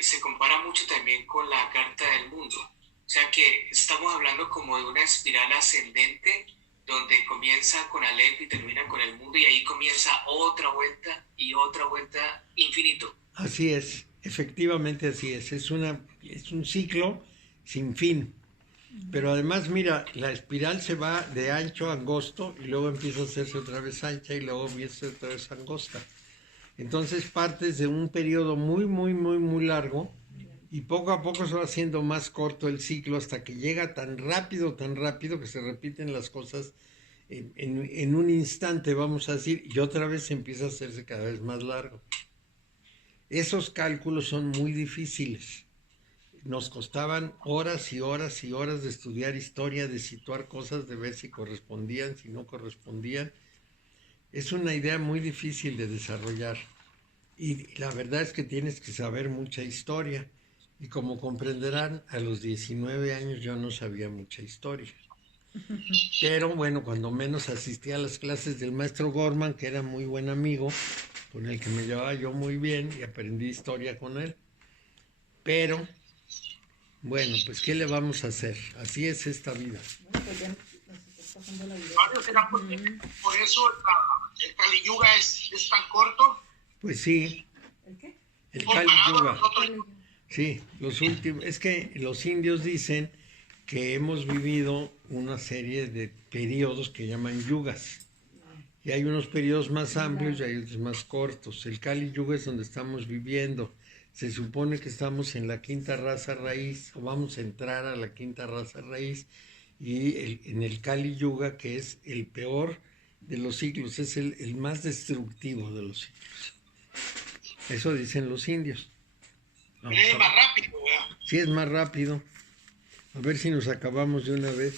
se compara mucho también con la carta del mundo. O sea que estamos hablando como de una espiral ascendente donde comienza con Aleph y termina con el mundo y ahí comienza otra vuelta y otra vuelta infinito. Así es, efectivamente así es. Es un ciclo sin fin. Pero además, mira, la espiral se va de ancho a angosto y luego empieza a hacerse otra vez ancha y luego empieza a ser otra vez angosta. Entonces partes de un periodo muy, muy, muy, muy largo y poco a poco se va haciendo más corto el ciclo hasta que llega tan rápido que se repiten las cosas en un instante, vamos a decir, y otra vez empieza a hacerse cada vez más largo. Esos cálculos son muy difíciles. Nos costaban horas y horas y horas de estudiar historia, de situar cosas, de ver si correspondían, si no correspondían. Es una idea muy difícil de desarrollar. Y la verdad es que tienes que saber mucha historia. Y como comprenderán, a los 19 años yo no sabía mucha historia. Pero bueno, cuando menos asistí a las clases del maestro Gorman, que era muy buen amigo, con el que me llevaba yo muy bien y aprendí historia con él. Pero, bueno, pues ¿qué le vamos a hacer? Así es esta vida. Bueno, pues ya nos está pasando la vida. Mario, ¿será por eso el Kali Yuga es tan corto? Pues sí, ¿El qué? el Comparado Kali a Yuga. nosotros. Sí, los últimos. Es que los indios dicen que hemos vivido una serie de periodos que llaman yugas. Y hay unos periodos más amplios y hay otros más cortos. El Kali Yuga es donde estamos viviendo. Se supone que estamos en la quinta raza raíz, o vamos a entrar a la quinta raza raíz, y en el Kali Yuga, que es el peor de los ciclos, es el más destructivo de los ciclos. Eso dicen los indios. Pero es más rápido, ¿verdad? Sí, es más rápido. A ver si nos acabamos de una vez.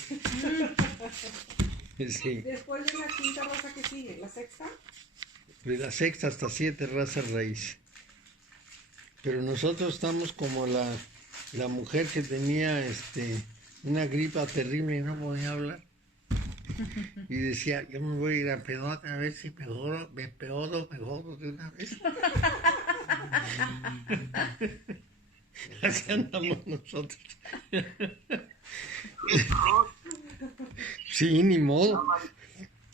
Sí, Después de la quinta raza que sigue, la sexta. de la sexta hasta 7 razas raíz. Pero nosotros estamos como la mujer que tenía una gripa terrible y no podía hablar. Y decía, yo me voy a ir a pedota a ver si me peodo de una vez. Así andamos nosotros. Sí, ni modo.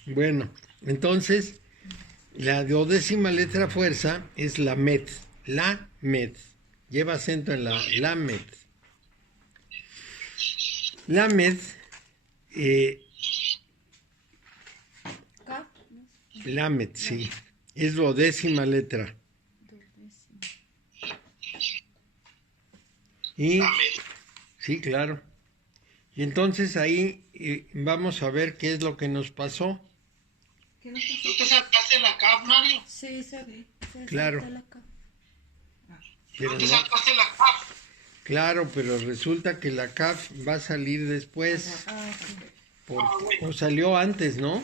Bueno, entonces, la 12ª letra fuerza es la Met. La Met. Lleva acento en la Met. La Met, Cap, la Met, sí. Es 12ª letra. Y, sí, claro. Y entonces ahí vamos a ver qué es lo que nos pasó. ¿Qué nos pasó? ¿Tú te saltaste la CAF, Mario? sí, se Claro. salta la cap. Pero ¿Tú te no, saltaste la CAF? claro, pero resulta que la CAF va a salir después. Ah, sí. O salió antes, ¿no?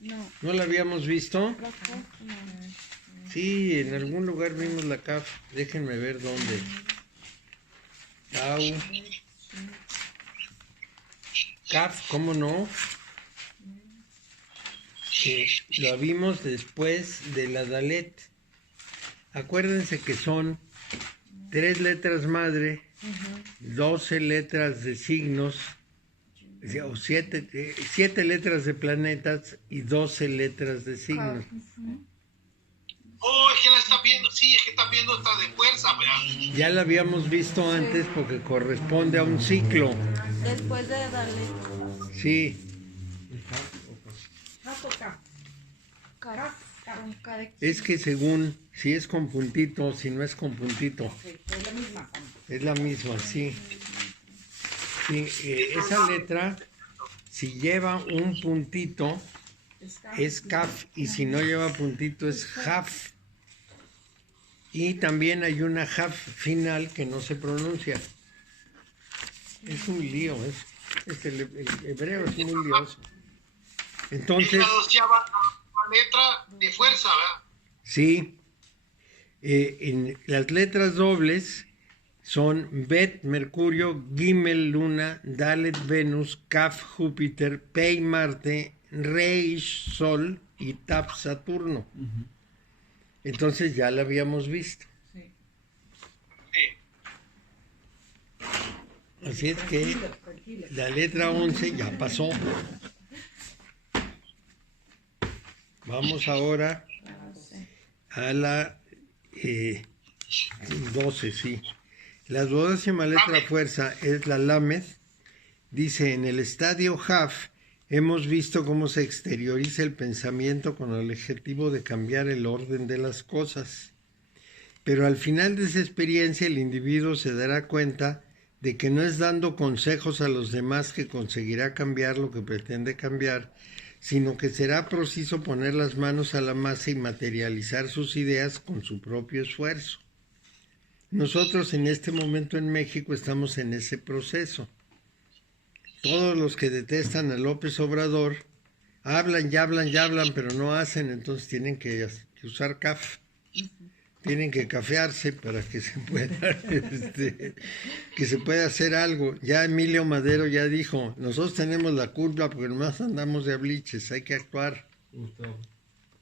No, ¿No la habíamos visto? la cap, no. Sí, en algún lugar vimos la CAF. Déjenme ver dónde. Tau. CAF, ¿cómo no? La vimos después de la Dalet. Acuérdense que son 3 letras madre, 12 letras de signos, o 7 letras de planetas y 12 letras de signos. Oh, es que la estás viendo, sí, es que estás viendo esta de fuerza, ¿verdad? Ya la habíamos visto antes porque corresponde a un ciclo. Después de darle Sí, Jato, cap. cap. Con cada- Es que según si es con puntito, si no es con puntito. Sí, es la misma. Es la misma, sí. Sí, esa letra, si lleva un puntito, es kaf, y si no lleva puntito es jaf. Y también hay una jaf final que no se pronuncia. Es un lío, el hebreo es muy lioso. Entonces, Es la doceava letra de fuerza, ¿verdad? sí, en las letras dobles son Bet, Mercurio, Gimel, Luna, Dalet, Venus, Kaf, Júpiter, Pei, Marte, Reish, Sol y Taf, Saturno. Entonces ya la habíamos visto. Sí. Sí. Así es que Tranquilo. la letra 11 ya pasó. Vamos ahora a la 12, sí. La 12ª letra fuerza es la Lamed. Dice, en el estadio Jaf hemos visto cómo se exterioriza el pensamiento con el objetivo de cambiar el orden de las cosas. Pero al final de esa experiencia el individuo se dará cuenta de que no es dando consejos a los demás que conseguirá cambiar lo que pretende cambiar, sino que será preciso poner las manos a la masa y materializar sus ideas con su propio esfuerzo. Nosotros en este momento en México estamos en ese proceso. Todos los que detestan a López Obrador hablan, pero no hacen, entonces tienen que usar CAF. Tienen que cafearse para que se pueda, que se pueda hacer algo. Ya Emilio Madero ya dijo, nosotros tenemos la culpa porque nomás andamos de abliches, hay que actuar.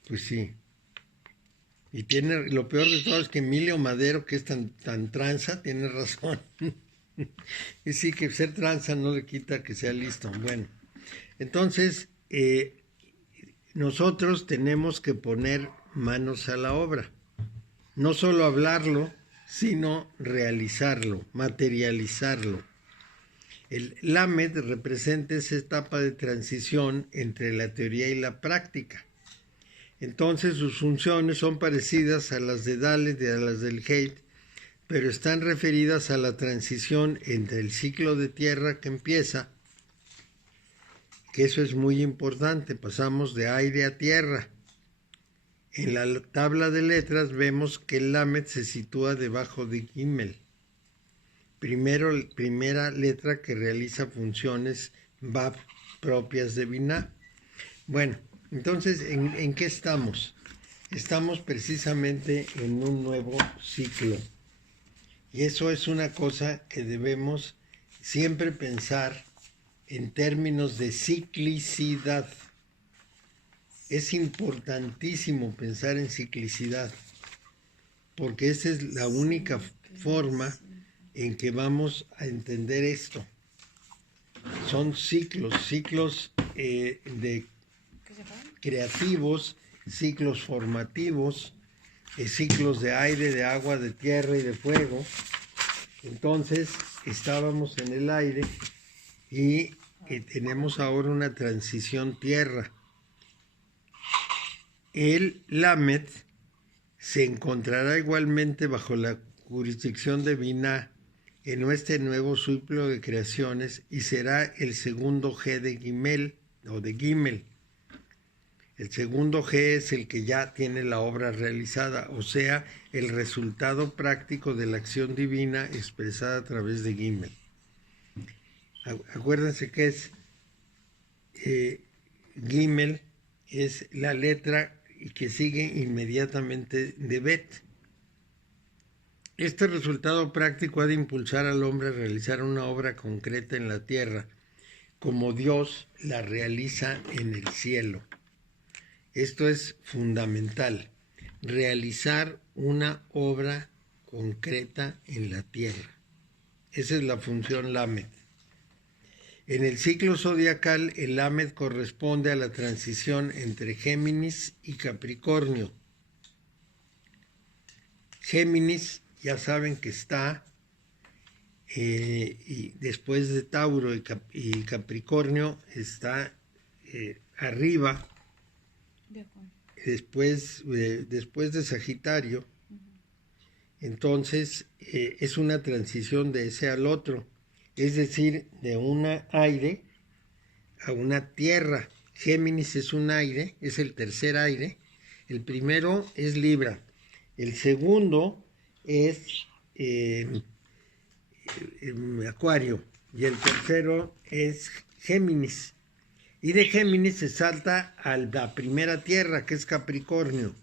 Pues sí. Y tiene, lo peor de todo es que Emilio Madero, que es tan tranza, tiene razón. Y sí, que ser tranza no le quita que sea listo. Bueno, entonces nosotros tenemos que poner manos a la obra. No solo hablarlo, sino realizarlo, materializarlo. El Lamed representa esa etapa de transición entre la teoría y la práctica. Entonces sus funciones son parecidas a las de Dalet y a las del Heit, pero están referidas a la transición entre el ciclo de tierra que empieza, que eso es muy importante, pasamos de aire a tierra. En la tabla de letras vemos que el Lamed se sitúa debajo de Gimel. Primera letra que realiza funciones Bab propias de Binah. Bueno, entonces, ¿en qué estamos? Estamos precisamente en un nuevo ciclo. Y eso es una cosa que debemos siempre pensar en términos de ciclicidad. Es importantísimo pensar en ciclicidad, porque esa es la única forma en que vamos a entender esto. Son ciclos de creativos, ciclos formativos, ciclos de aire, de agua, de tierra y de fuego. Entonces, estábamos en el aire y tenemos ahora una transición tierra. El Lamed se encontrará igualmente bajo la jurisdicción de Binah en este nuevo ciclo de creaciones y será el segundo G de Gimel o de Gimel. El segundo G es el que ya tiene la obra realizada, o sea, el resultado práctico de la acción divina expresada a través de Gimel. Acuérdense que es Gimel es la letra que sigue inmediatamente de Bet. Este resultado práctico ha de impulsar al hombre a realizar una obra concreta en la tierra, como Dios la realiza en el cielo. Esto es fundamental, realizar una obra concreta en la tierra. Esa es la función Lamed. En el ciclo zodiacal, el Lamed corresponde a la transición entre Géminis y Capricornio. Géminis, ya saben que está, y después de Tauro y Capricornio está arriba, después de Sagitario. Entonces es una transición de ese al otro, es decir, de una aire a una tierra. Géminis es un aire, es el tercer aire. El primero es Libra, el segundo es Acuario y el tercero es Géminis. Y de Géminis se salta a la primera tierra, que es Capricornio.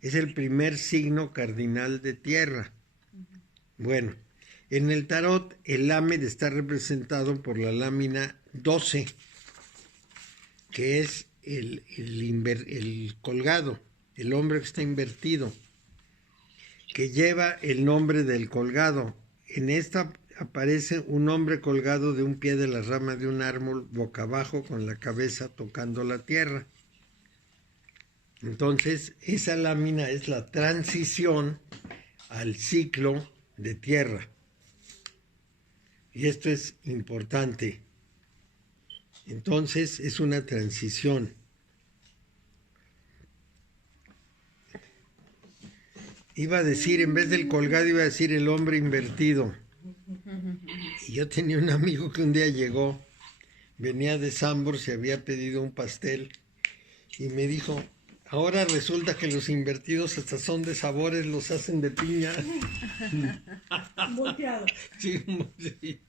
Es el primer signo cardinal de tierra. Bueno, en el tarot el Lamed está representado por la lámina 12, que es el colgado, el hombre que está invertido, que lleva el nombre del colgado. En esta aparece un hombre colgado de un pie de la rama de un árbol, boca abajo, con la cabeza tocando la tierra. Entonces, esa lámina es la transición al ciclo de tierra. Y esto es importante. Entonces, es una transición. Iba a decir, en vez del colgado, iba a decir el hombre invertido. Y yo tenía un amigo que un día llegó, venía de Sambor, se había pedido un pastel, y me dijo, ahora resulta que los invertidos hasta son de sabores, los hacen de piña. Volteado. Sí, sí.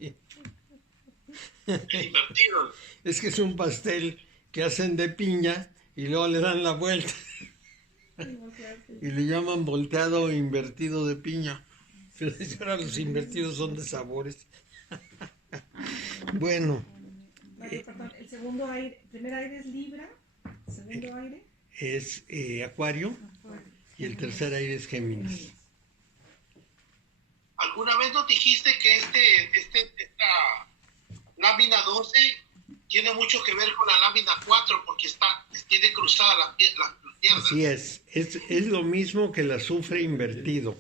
Invertidos. Es que es un pastel que hacen de piña y luego le dan la vuelta. Y le llaman volteado o invertido de piña. Pero ahora los invertidos son de sabores. Bueno. Perdón, el segundo aire, el primer aire es Libra, el segundo aire Es Acuario y el tercer aire es Géminis. ¿Alguna vez nos dijiste que esta lámina 12 tiene mucho que ver con la lámina 4 porque tiene cruzada las piernas? Así es lo mismo que el azufre invertido.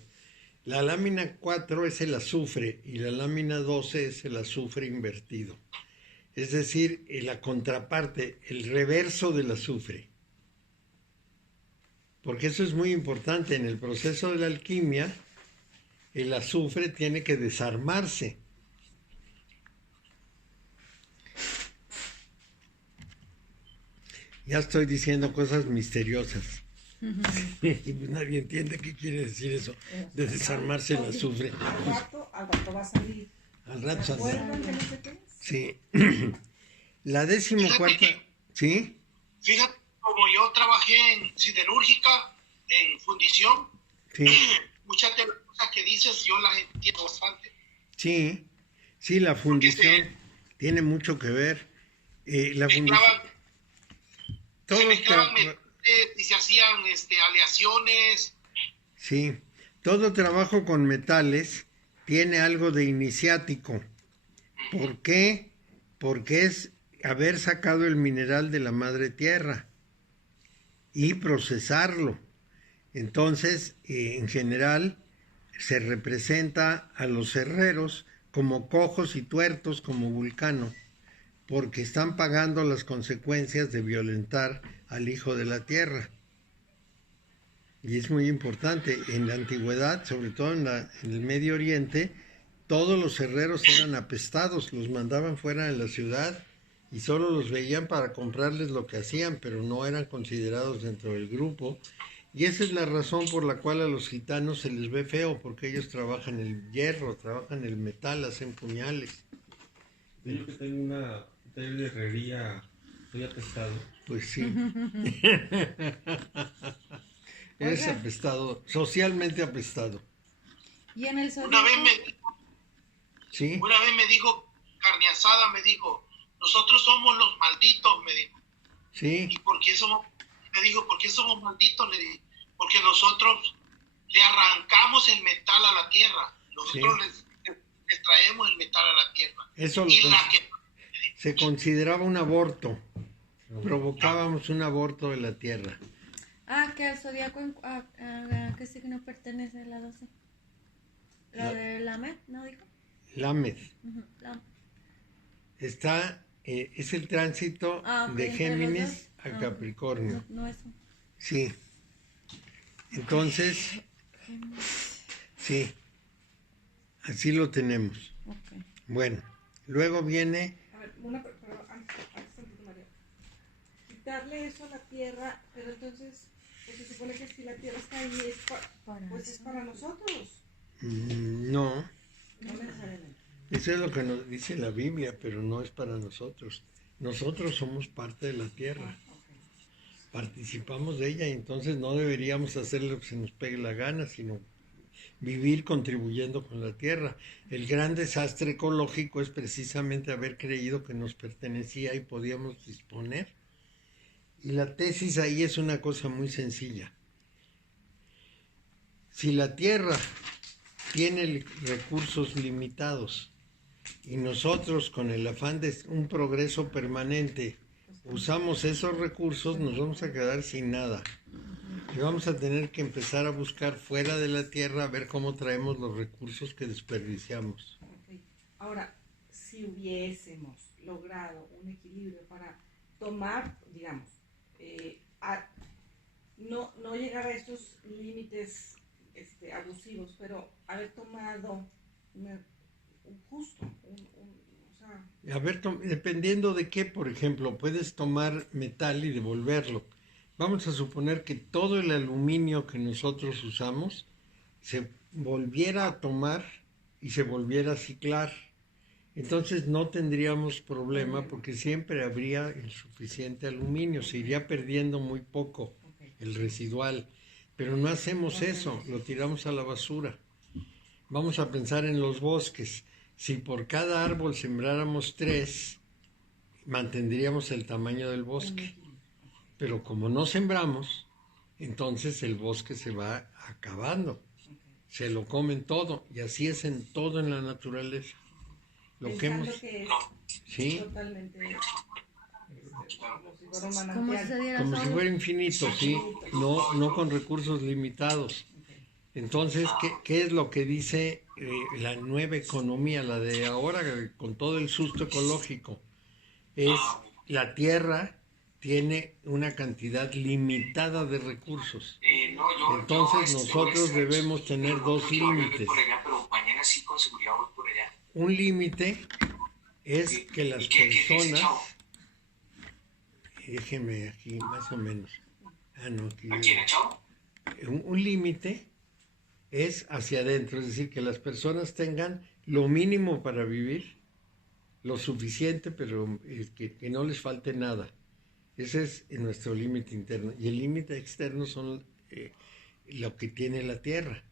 La lámina 4 es el azufre y la lámina 12 es el azufre invertido. Es decir, la contraparte, el reverso del azufre. Porque eso es muy importante. En el proceso de la alquimia, el azufre tiene que desarmarse. Ya estoy diciendo cosas misteriosas. Y nadie entiende qué quiere decir eso, de desarmarse el azufre. al rato va a salir. Al rato ¿Se saldrá. acuerdan de no sé qué? Sí. La 14ª, ¿sí? Fíjate, como yo trabajé en siderúrgica, en fundición, Sí. muchas de las cosas que dices yo las entiendo bastante. Sí, sí, la fundición tiene mucho que ver. La fundición. Se mezclaban metales y se hacían aleaciones. Sí, todo trabajo con metales tiene algo de iniciático. ¿Por qué? Porque es haber sacado el mineral de la madre tierra y procesarlo. Entonces, en general, se representa a los herreros como cojos y tuertos como Vulcano, porque están pagando las consecuencias de violentar al hijo de la tierra. Y es muy importante. En la antigüedad, sobre todo en el Medio Oriente, todos los herreros eran apestados, los mandaban fuera de la ciudad y solo los veían para comprarles lo que hacían, pero no eran considerados dentro del grupo. Y esa es la razón por la cual a los gitanos se les ve feo, porque ellos trabajan el hierro, trabajan el metal, hacen puñales. Yo que tengo una taller de herrería, estoy apestado. Pues sí. Eres apestado, socialmente apestado. Y en el Una vez zodiaco, ¿Sí? me dijo, carne asada, me dijo, nosotros somos los malditos, me dijo. Sí. ¿Y por qué somos? Me dijo, ¿por qué somos malditos? Le dije, porque nosotros le arrancamos el metal a la tierra. Nosotros les traemos el metal a la tierra. Eso Y la que se consideraba un aborto. Provocábamos un aborto de la tierra. que el zodiaco, ¿a qué signo pertenece la 12? La de Lamed, ¿no dijo? Lamed. Lamed. Es el tránsito Ok, de entre los Géminis dos. a Capricornio. No eso. Sí. Entonces, sí, así lo tenemos. Ok. Bueno, luego viene, A ver, pero antes tantito, María. Quitarle eso a la tierra, pero entonces, pues se supone que si la tierra está ahí, pues es para nosotros. no, No necesariamente. eso es lo que nos dice la Biblia, pero no es para nosotros. Nosotros somos parte de la tierra, participamos de ella y entonces no deberíamos hacer lo que se nos pegue la gana, sino vivir contribuyendo con la tierra. El gran desastre ecológico es precisamente haber creído que nos pertenecía y podíamos disponer. Y la tesis ahí es una cosa muy sencilla. Si la tierra tiene recursos limitados y nosotros con el afán de un progreso permanente usamos esos recursos, nos vamos a quedar sin nada. Y vamos a tener que empezar a buscar fuera de la tierra a ver cómo traemos los recursos que desperdiciamos. Okay. Ahora, si hubiésemos logrado un equilibrio para tomar, digamos, no llegar a estos límites abusivos, pero haber tomado un justo, o sea... A ver, dependiendo de qué, por ejemplo, puedes tomar metal y devolverlo. Vamos a suponer que todo el aluminio que nosotros usamos se volviera a tomar y se volviera a ciclar. Entonces no tendríamos problema porque siempre habría el suficiente aluminio, se iría perdiendo muy poco el residual. Pero no hacemos eso, lo tiramos a la basura. Vamos a pensar en los bosques. Si por cada árbol sembráramos 3, mantendríamos el tamaño del bosque. Pero como no sembramos, entonces el bosque se va acabando. Se lo comen todo. Y así es en todo en la naturaleza. Lo que hemos... que es ¿sí? totalmente como si fuera infinito, sí. No con recursos limitados. Entonces, ¿qué es lo que dice la nueva economía, la de ahora, con todo el susto ecológico? Es la tierra tiene una cantidad limitada de recursos. Entonces nosotros debemos tener 2 límites. Un límite es que las personas... Déjeme aquí, más o menos. No, aquí. Un límite es hacia adentro, es decir, que las personas tengan lo mínimo para vivir, lo suficiente, pero que no les falte nada. Ese es nuestro límite interno. Y el límite externo son lo que tiene la tierra.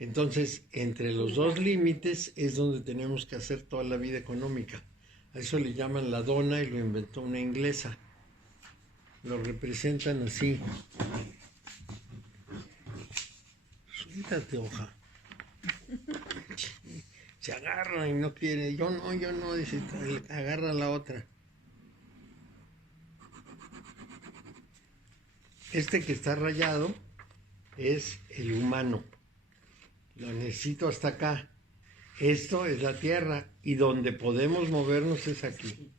Entonces, entre los 2 límites es donde tenemos que hacer toda la vida económica. A eso le llaman la dona y lo inventó una inglesa. Lo representan así. Suéltate, hoja. Se agarra y no quiere. Yo no, dice, agarra la otra. Este que está rayado es el humano. Lo necesito hasta acá. Esto es la tierra y donde podemos movernos es aquí.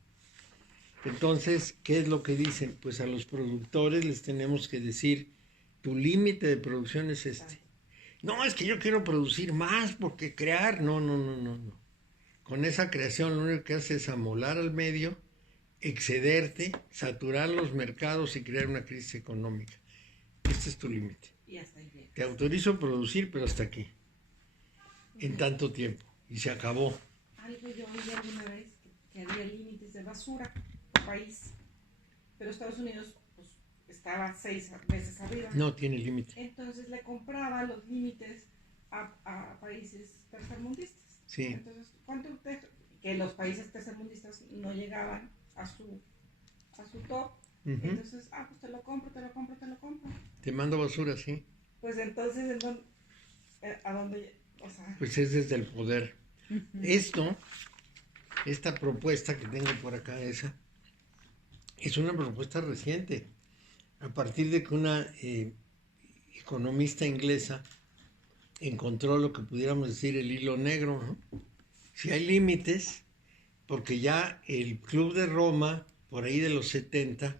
Entonces, ¿qué es lo que dicen? Pues a los productores les tenemos que decir, tu límite de producción es este. No, es que yo quiero producir más porque crear. No. Con esa creación lo único que hace es amolar al medio, excederte, saturar los mercados y crear una crisis económica. Este es tu límite. Y hasta ahí. Te autorizo a producir, pero hasta aquí. En tanto tiempo. Y se acabó. Algo yo oí alguna vez que había límites de basura por país, pero Estados Unidos pues, estaba 6 veces arriba. No tiene límite. Entonces le compraba los límites a países tercermundistas. Sí. Entonces, que los países tercermundistas no llegaban a su top. Entonces, pues te lo compro. Te mando basura, sí. Pues entonces, ¿a dónde? O sea... Pues es desde el poder. Esta propuesta que tengo por acá, esa, es una propuesta reciente. A partir de que una economista inglesa encontró lo que pudiéramos decir el hilo negro, ¿no? Si hay límites, porque ya el Club de Roma, por ahí de los 70,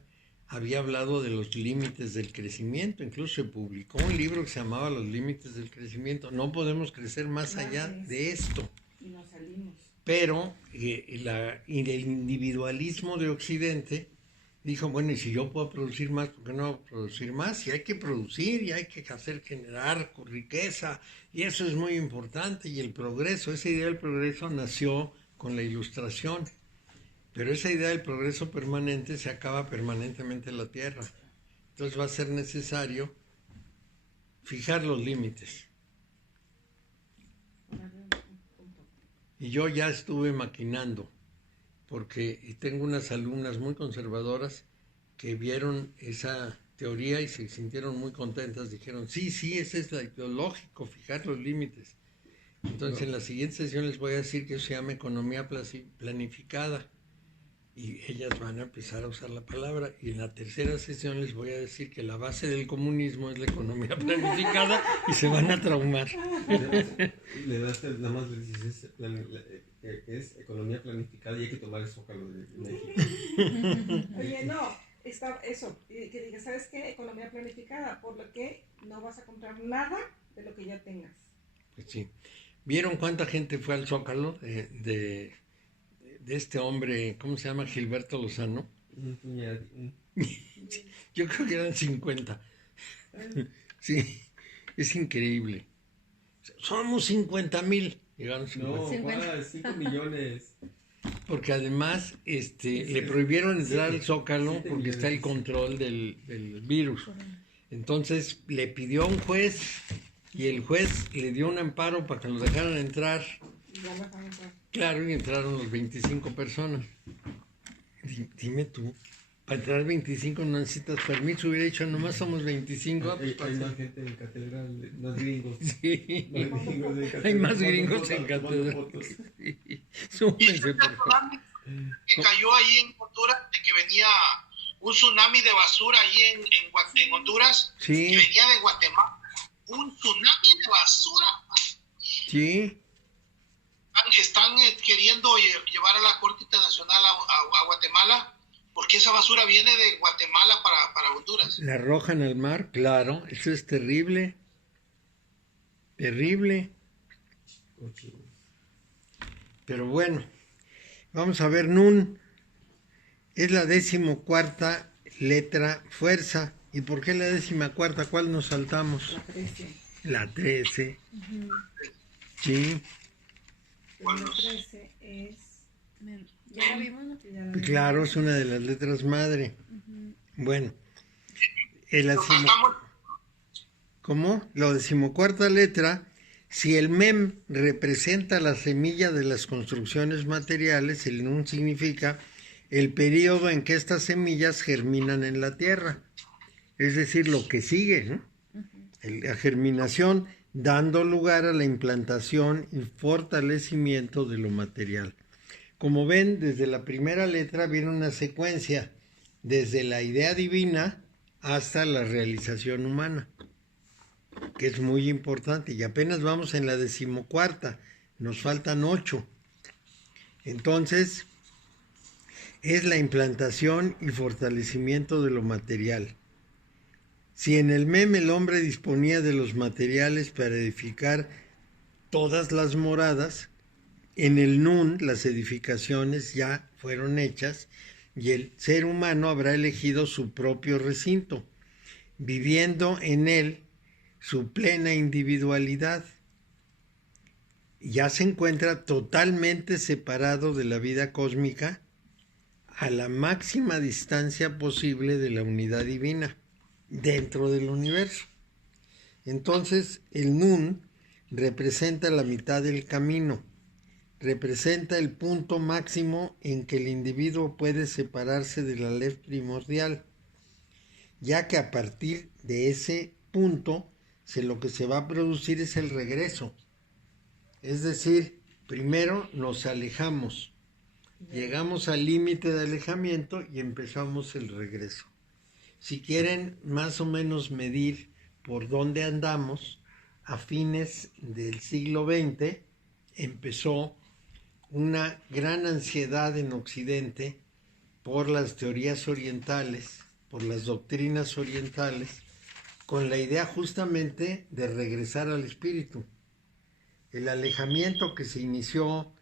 había hablado de los límites del crecimiento. Incluso se publicó un libro que se llamaba Los límites del crecimiento. No podemos crecer más allá de esto. Y nos salimos. Pero el individualismo de Occidente dijo, bueno, y si yo puedo producir más, ¿por qué no producir más? Y hay que producir, y hay que hacer generar riqueza, y eso es muy importante. Y el progreso, esa idea del progreso nació con la Ilustración, pero esa idea del progreso permanente se acaba permanentemente en la Tierra. Entonces va a ser necesario fijar los límites. Y yo ya estuve maquinando, porque tengo unas alumnas muy conservadoras que vieron esa teoría y se sintieron muy contentas. Dijeron, sí, ese es lo lógico, fijar los límites. Entonces, en la siguiente sesión les voy a decir que eso se llama economía planificada. Y ellas van a empezar a usar la palabra. Y en la tercera sesión les voy a decir que la base del comunismo es la economía planificada y se van a traumar. Le das nada más le dices, es economía planificada y hay que tomar el Zócalo de México. Oye, no, está eso, que digas, ¿sabes qué? Economía planificada, por lo que no vas a comprar nada de lo que ya tengas. Pues sí. ¿Vieron cuánta gente fue al Zócalo de este hombre, ¿cómo se llama? Gilberto Lozano? Yo creo que eran 50. Sí, es increíble. Somos 50,000. Llegaron 50. No, 5 millones. Porque además le prohibieron entrar al Zócalo porque está el control del virus. Entonces le pidió a un juez y el juez le dio un amparo para que los dejaran entrar. Claro, y entraron los 25 personas. Dime tú, para entrar 25 no necesitas permiso. Hubiera dicho, nomás somos 25. Hay más gente en catedral, más gringos. Sí, Más gringos en catedral. hay más gringos en catedral. Sí. Súmense, por favor. Que cayó ahí en Honduras, de que venía un tsunami de basura ahí en Honduras, Sí. que venía de Guatemala. Un tsunami de basura. Sí. Están queriendo llevar a la Corte Internacional a Guatemala, porque esa basura viene de Guatemala para Honduras. La arrojan al mar, claro. Eso es terrible. Terrible. Pero bueno, vamos a ver, Nun es la 14ª letra fuerza. ¿Y por qué la 14ª? ¿Cuál nos saltamos? La 13. La 13. Sí. La 13 es... Ya la vimos, ¿no? Claro, es una de las letras madre. Bueno, ¿cómo? La 14ª letra, si el mem representa la semilla de las construcciones materiales, el nun significa el periodo en que estas semillas germinan en la tierra. Es decir, lo que sigue, ¿no? La germinación dando lugar a la implantación y fortalecimiento de lo material. Como ven, desde la primera letra viene una secuencia, desde la idea divina hasta la realización humana, que es muy importante, y apenas vamos en la 14ª, nos faltan 8. Entonces, es la implantación y fortalecimiento de lo material. Si en el mem el hombre disponía de los materiales para edificar todas las moradas, en el nun las edificaciones ya fueron hechas y el ser humano habrá elegido su propio recinto, viviendo en él su plena individualidad. Ya se encuentra totalmente separado de la vida cósmica a la máxima distancia posible de la unidad divina dentro del universo. Entonces, el nun representa la mitad del camino, representa el punto máximo en que el individuo puede separarse de la ley primordial, ya que a partir de ese punto lo que se va a producir es el regreso. Es decir, primero nos alejamos, llegamos al límite de alejamiento y empezamos el regreso. Si quieren más o menos medir por dónde andamos, a fines del siglo XX empezó una gran ansiedad en Occidente por las teorías orientales, por las doctrinas orientales con la idea justamente de regresar al espíritu. El alejamiento que se inició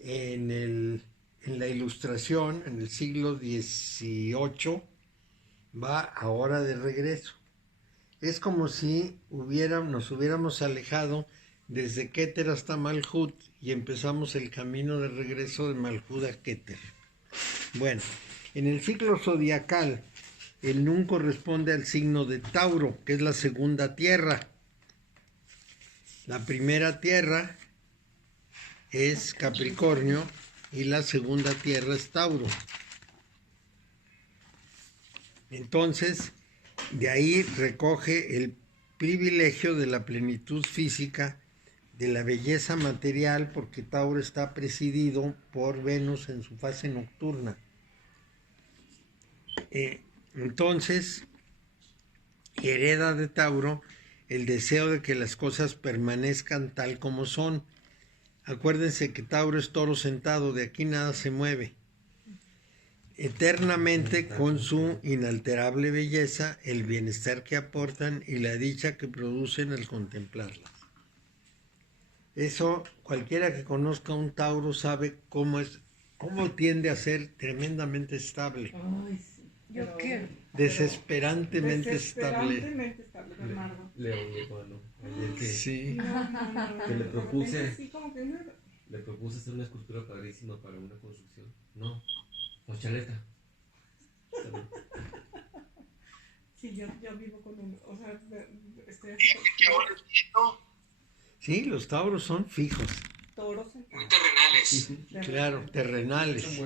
en la Ilustración en el siglo XVIII va ahora de regreso. Es como si nos hubiéramos alejado desde Keter hasta Malhut y empezamos el camino de regreso de Malhut a Keter. Bueno, en el ciclo zodiacal, el Nun corresponde al signo de Tauro, que es la segunda tierra. La primera tierra es Capricornio y la segunda tierra es Tauro. Entonces, de ahí recoge el privilegio de la plenitud física, de la belleza material, porque Tauro está presidido por Venus en su fase nocturna. Entonces, hereda de Tauro el deseo de que las cosas permanezcan tal como son. Acuérdense que Tauro es toro sentado, de aquí nada se mueve. Eternamente con su inalterable belleza, el bienestar que aportan y la dicha que producen al contemplarlas. Eso, cualquiera que conozca un Tauro sabe cómo tiende a ser tremendamente estable. Ay, sí. Yo quiero. Desesperantemente estable. Desesperantemente estable, Bernardo. León, mi hermano. Ayer que, Sí. No, que le de propuse. repente sí, como que no. le propuse hacer una escultura padrísima para una construcción. No, chaleta. Sí, yo vivo con uno. O sea, estoy así Fíjate que ahora entiendo. Sí, los Tauros son fijos, toros Muy sentados. terrenales. claro, terrenales.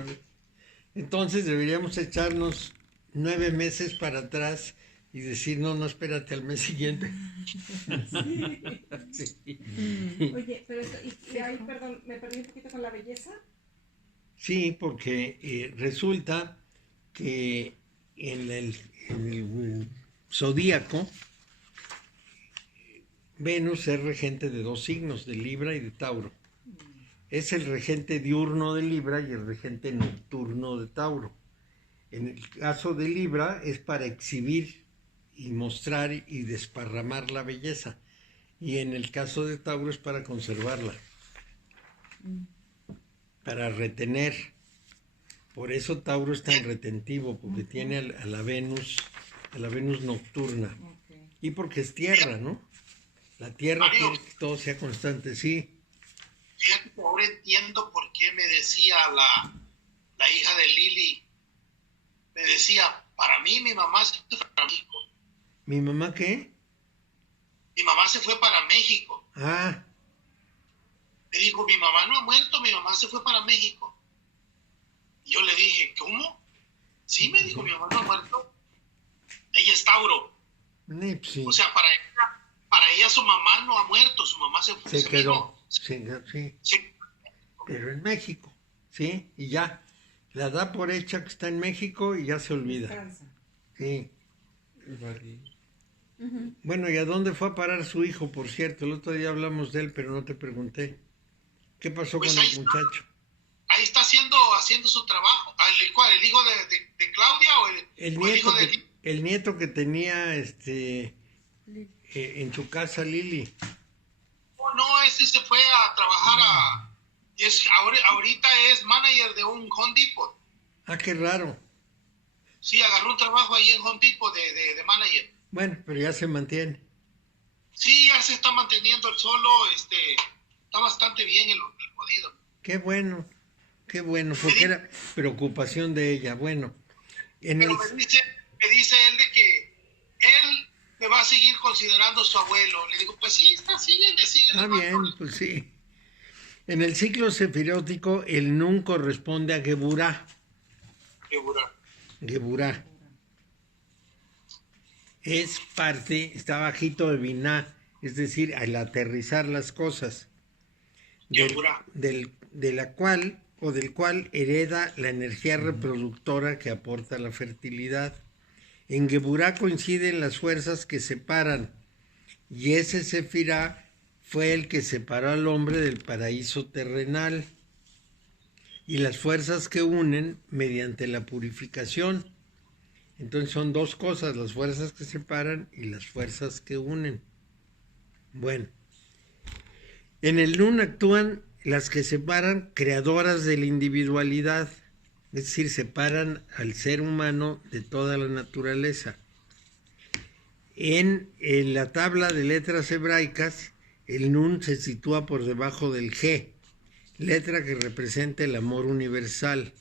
Entonces deberíamos echarnos 9 meses para atrás y decir, no, espérate al mes siguiente. Sí. Oye, pero esto, y ahí, perdón, me perdí un poquito con la belleza. Sí, porque resulta que en el zodíaco, Venus es regente de 2 signos, de Libra y de Tauro. Es el regente diurno de Libra y el regente nocturno de Tauro. En el caso de Libra es para exhibir y mostrar y desparramar la belleza. Y en el caso de Tauro es para conservarla, para retener. Por eso Tauro es tan retentivo, porque tiene a la Venus nocturna. Y porque es tierra, ¿no? La tierra quiere que todo sea constante, sí. Fíjate que ahora entiendo por qué me decía la hija de Lili, me decía, para mí mi mamá se fue para México. ¿Mi mamá qué? Mi mamá se fue para México. Ah, Me dijo, mi mamá no ha muerto, mi mamá se fue para México. Y yo le dije, ¿cómo? Sí, me dijo, mi mamá no ha muerto. Ella es Tauro. sí. O sea, para ella su mamá no ha muerto, su mamá se Se quedó. vino. Sí, Se- pero en México, ¿sí? Y ya, la da por hecha que está en México y ya se olvida. Descansa. Sí. Bueno, ¿y a dónde fue a parar su hijo, por cierto? El otro día hablamos de él, pero no te pregunté. ¿Qué pasó Pues con ahí el está. muchacho? Ahí está haciendo su trabajo. ¿Cuál? ¿El hijo de Claudia o el hijo de... El nieto que tenía en su casa, Lili. No, ese se fue a trabajar ahorita es manager de un Home Depot. Ah, qué raro. Sí, agarró un trabajo ahí en Home Depot de manager. Bueno, pero ya se mantiene. Sí, ya se está manteniendo el solo, está bastante bien el jodido. Qué bueno, porque era preocupación de ella. Bueno, Pero me dice él de que él me va a seguir considerando su abuelo. Le digo, pues sí, síguele. Ah, bien, pues sí. En el ciclo sefirótico, el Nun corresponde a Geburá. Geburá. Es parte, está bajito de Biná, es decir, al aterrizar las cosas, del cual hereda la energía reproductora que aporta la fertilidad. En Geburá coinciden las fuerzas que separan, y ese Sefirá fue el que separó al hombre del paraíso terrenal, y las fuerzas que unen mediante la purificación. Entonces son dos cosas, las fuerzas que separan y las fuerzas que unen. Bueno, en el Nun actúan las que separan, creadoras de la individualidad, es decir, separan al ser humano de toda la naturaleza. En la tabla de letras hebraicas, el Nun se sitúa por debajo del G, letra que representa el amor universal,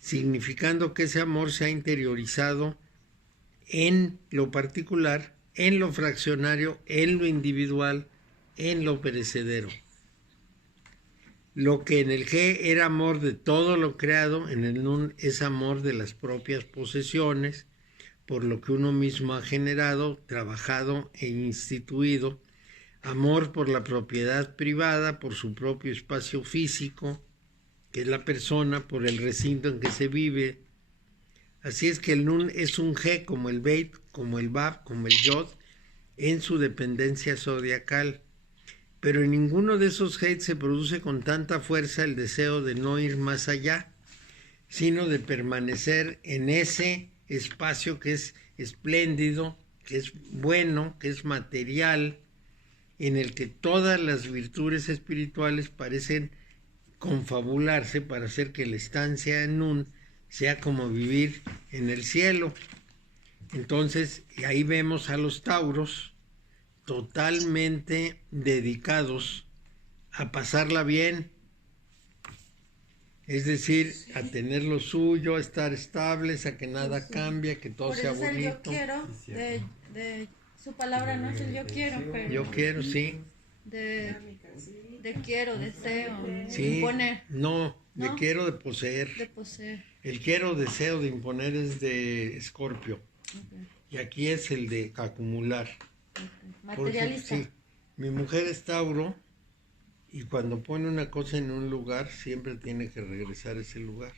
significando que ese amor se ha interiorizado en lo particular, en lo fraccionario, en lo individual, en lo perecedero. Lo que en el G era amor de todo lo creado, en el Nun es amor de las propias posesiones, por lo que uno mismo ha generado, trabajado e instituido, amor por la propiedad privada, por su propio espacio físico, que es la persona, por el recinto en que se vive. Así es que el Nun es un G como el Beit, como el Bab, como el Yod, en su dependencia zodiacal. Pero en ninguno de esos G se produce con tanta fuerza el deseo de no ir más allá, sino de permanecer en ese espacio que es espléndido, que es bueno, que es material, en el que todas las virtudes espirituales parecen confabularse para hacer que la estancia en Nun sea como vivir en el cielo. Entonces, ahí vemos a los tauros totalmente dedicados a pasarla bien, es decir, a tener lo suyo, a estar estables, a que nada cambie, que todo Por sea eso es el yo bonito. quiero, de su palabra no es el yo quiero, pero Yo quiero, sí. de quiero, deseo, Sí, imponer, no, de ¿no? quiero de poseer. de poseer. El quiero, deseo de imponer es de Escorpio. Y aquí es el de acumular. Por ejemplo, Materialista. sí, mi mujer es Tauro y cuando pone una cosa en un lugar siempre tiene que regresar a ese lugar.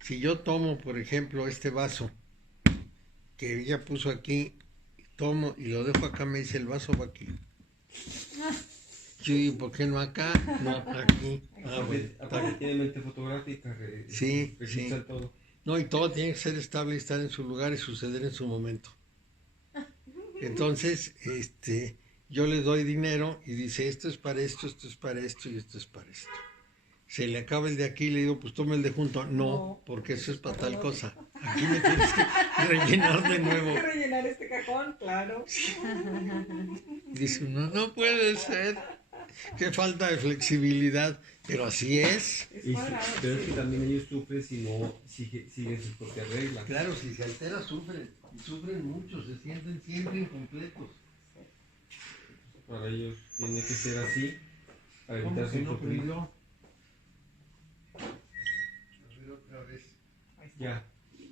Si yo tomo, por ejemplo, este vaso que ella puso aquí, tomo y lo dejo acá, me dice el vaso va aquí. Yo digo, ¿por qué no acá? No, aquí. Ah, bueno, Aparte tiene mente fotográfica, Sí, registra sí. todo. No, y todo tiene que ser estable y estar en su lugar y suceder en su momento. Entonces, yo le doy dinero y dice, esto es para esto, esto es para esto y esto es para esto. Se le acaba el de aquí y le digo, pues toma el de junto. No, porque eso es para tal cosa. Aquí me tienes que rellenar de nuevo. Hay que rellenar este cajón, claro. Y dice uno, no puede ser. Qué falta de flexibilidad. Pero así es. Es Y cuadrado, pero es sí. que también ellos sufren si no siguen sus propias reglas. Claro, si se altera, sufren. Y sufren mucho, se sienten siempre incompletos. Para ellos tiene que ser así, para ¿Cómo evitar que su no sufrimiento. prendió? A ver otra vez. Ya.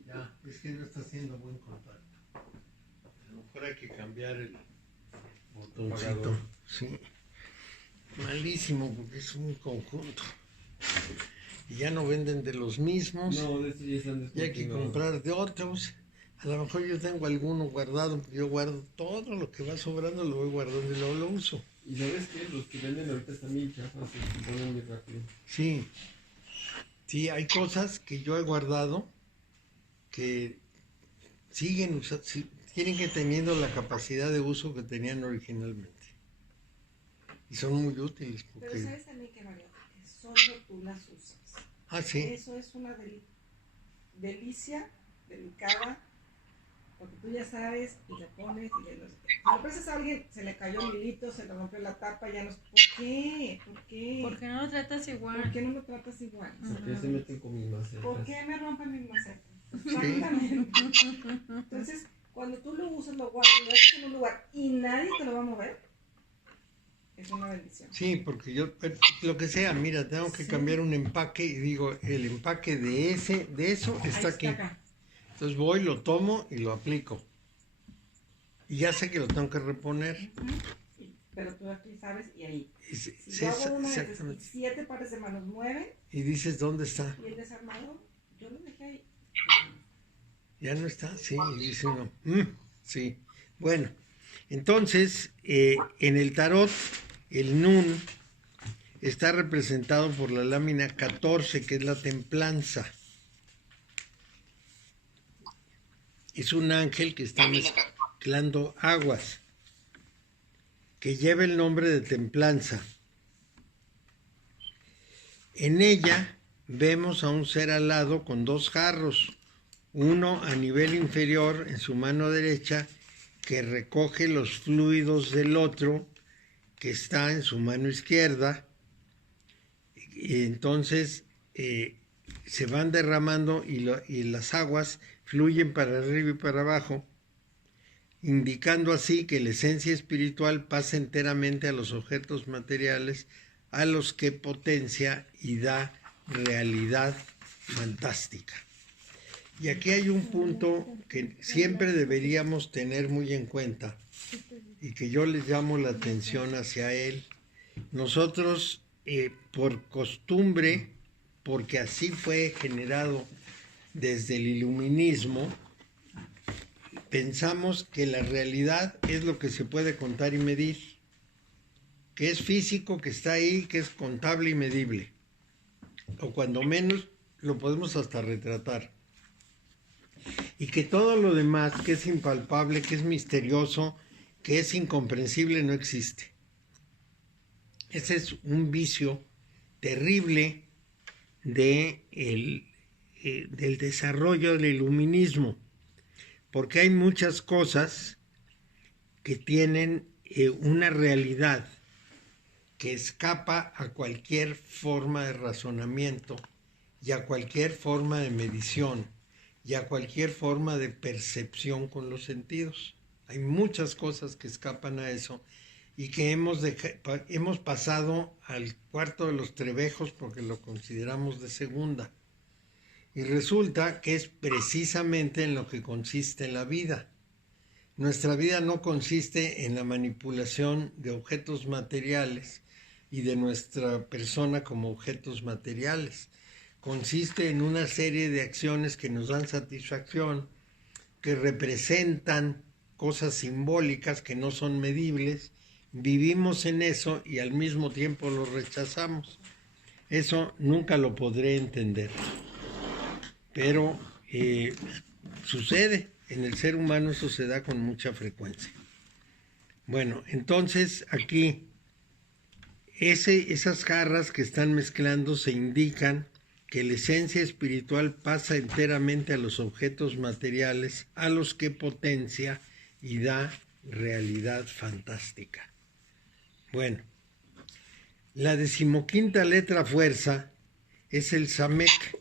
Ya, es que no está haciendo buen contacto. A lo mejor hay que cambiar el botoncito. Apagador. Sí. Malísimo porque es un conjunto. Y ya no venden de los mismos. No, de estos ya están Y hay que descontinuados. comprar de otros. A lo mejor yo tengo alguno guardado, porque yo guardo todo lo que va sobrando, lo voy guardando y luego lo uso. Y sabes qué, los que venden ahorita están bien chafas, se ponen muy rápido. Sí. Sí, hay cosas que yo he guardado que siguen usando, tienen que teniendo la capacidad de uso que tenían originalmente. Y son muy útiles Pero porque... sabes también que, María, que solo tú las usas. Ah, sí. Eso es una delicia delicada, porque tú ya sabes y le pones y le... Si lo prestas a alguien, se le cayó el hilito, se le rompió la tapa, ya no... ¿Por qué? ¿Por qué? ¿Por qué no lo tratas igual? ¿Por qué no me tratas igual? ¿Por qué se meten con mis macetas? ¿Por qué me rompen mis macetas? Exactamente. Entonces, cuando tú lo usas, lo guardas, lo dejas en un lugar y nadie te lo va a mover, es una bendición. Sí, porque yo, lo que sea, mira, tengo que cambiar un empaque y digo, el empaque de eso está aquí. acá. Entonces voy, lo tomo y lo aplico. Y ya sé que lo tengo que reponer. Pero tú aquí sabes y ahí. Y, Si yo hago una vez y exactamente. 7 pares de manos mueven Y dices, ¿dónde está? y el desarmado, yo lo dejé ahí. Ya no está, sí, y dice uno, sí. Bueno, entonces, en el tarot, el Nun está representado por la lámina 14, que es la templanza. es un ángel que está mezclando aguas, que lleva el nombre de templanza. En ella vemos a un ser alado con 2 jarros, uno a nivel inferior en su mano derecha, que recoge los fluidos del otro, que está en su mano izquierda, y entonces se van derramando y las aguas fluyen para arriba y para abajo, indicando así que la esencia espiritual pasa enteramente a los objetos materiales, a los que potencia y da realidad fantástica. Y aquí hay un punto que siempre deberíamos tener muy en cuenta y que yo les llamo la atención hacia él. Nosotros, por costumbre, porque así fue generado desde el iluminismo, pensamos que la realidad es lo que se puede contar y medir, que es físico, que está ahí, que es contable y medible, o cuando menos lo podemos hasta retratar, y que todo lo demás, que es impalpable, que es misterioso, que es incomprensible, no existe. Ese es un vicio terrible del desarrollo del iluminismo, porque hay muchas cosas que tienen una realidad que escapa a cualquier forma de razonamiento y a cualquier forma de medición y a cualquier forma de percepción con los sentidos. Hay muchas cosas que escapan a eso y que hemos pasado al cuarto de los trebejos porque lo consideramos de segunda. Y resulta que es precisamente en lo que consiste la vida. Nuestra vida no consiste en la manipulación de objetos materiales y de nuestra persona como objetos materiales. Consiste en una serie de acciones que nos dan satisfacción, que representan cosas simbólicas que no son medibles. Vivimos en eso y al mismo tiempo lo rechazamos. Eso nunca lo podré entender. Pero sucede, en el ser humano eso se da con mucha frecuencia. Bueno, entonces aquí esas jarras que están mezclando se indican que la esencia espiritual pasa enteramente a los objetos materiales, a los que potencia y da realidad fantástica. Bueno, la 15ª letra fuerza es el Samek.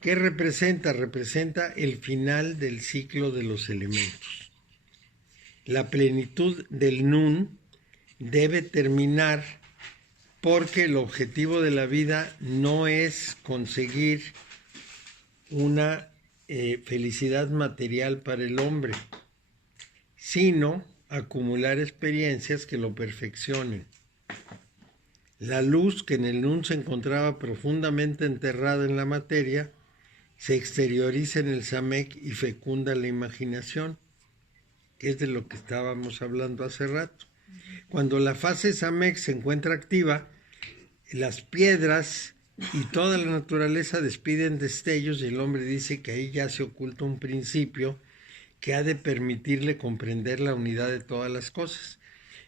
¿Qué representa? Representa el final del ciclo de los elementos. La plenitud del Nun debe terminar porque el objetivo de la vida no es conseguir una felicidad material para el hombre, sino acumular experiencias que lo perfeccionen. La luz que en el Nun se encontraba profundamente enterrada en la materia se exterioriza en el Samek y fecunda la imaginación, que es de lo que estábamos hablando hace rato. Cuando la fase Samek se encuentra activa, las piedras y toda la naturaleza despiden destellos y el hombre dice que ahí ya se oculta un principio que ha de permitirle comprender la unidad de todas las cosas.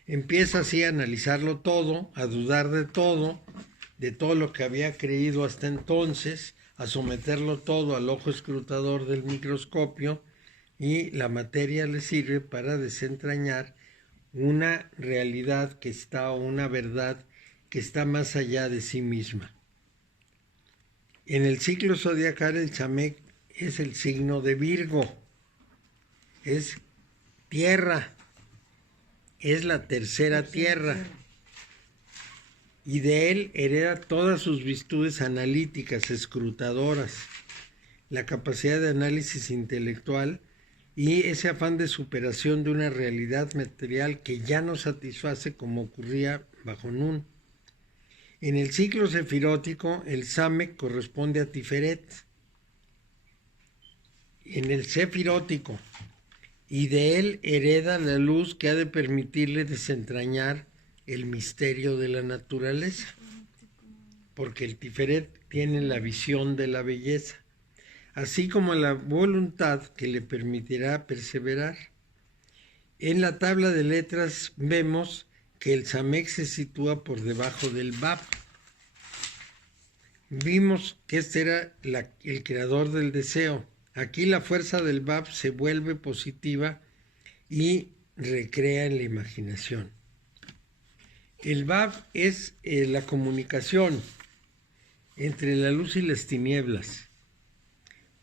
Empieza así a analizarlo todo, a dudar de todo lo que había creído hasta entonces, a someterlo todo al ojo escrutador del microscopio, y la materia le sirve para desentrañar una realidad que está, o una verdad que está más allá de sí misma. En el ciclo zodiacal el Samek es el signo de Virgo, es tierra, es la tercera tierra, y de él hereda todas sus virtudes analíticas, escrutadoras, la capacidad de análisis intelectual y ese afán de superación de una realidad material que ya no satisface como ocurría bajo Nun. En el ciclo sefirótico, el Samek corresponde a Tiferet. En el sefirótico, y de él hereda la luz que ha de permitirle desentrañar el misterio de la naturaleza, porque el Tiferet tiene la visión de la belleza. así como la voluntad que le permitirá perseverar. En la tabla de letras vemos que el Samek se sitúa por debajo del Bab. Vimos que este era el creador del deseo. Aquí la fuerza del Bab se vuelve positiva y recrea en la imaginación. El Bab es la comunicación entre la luz y las tinieblas.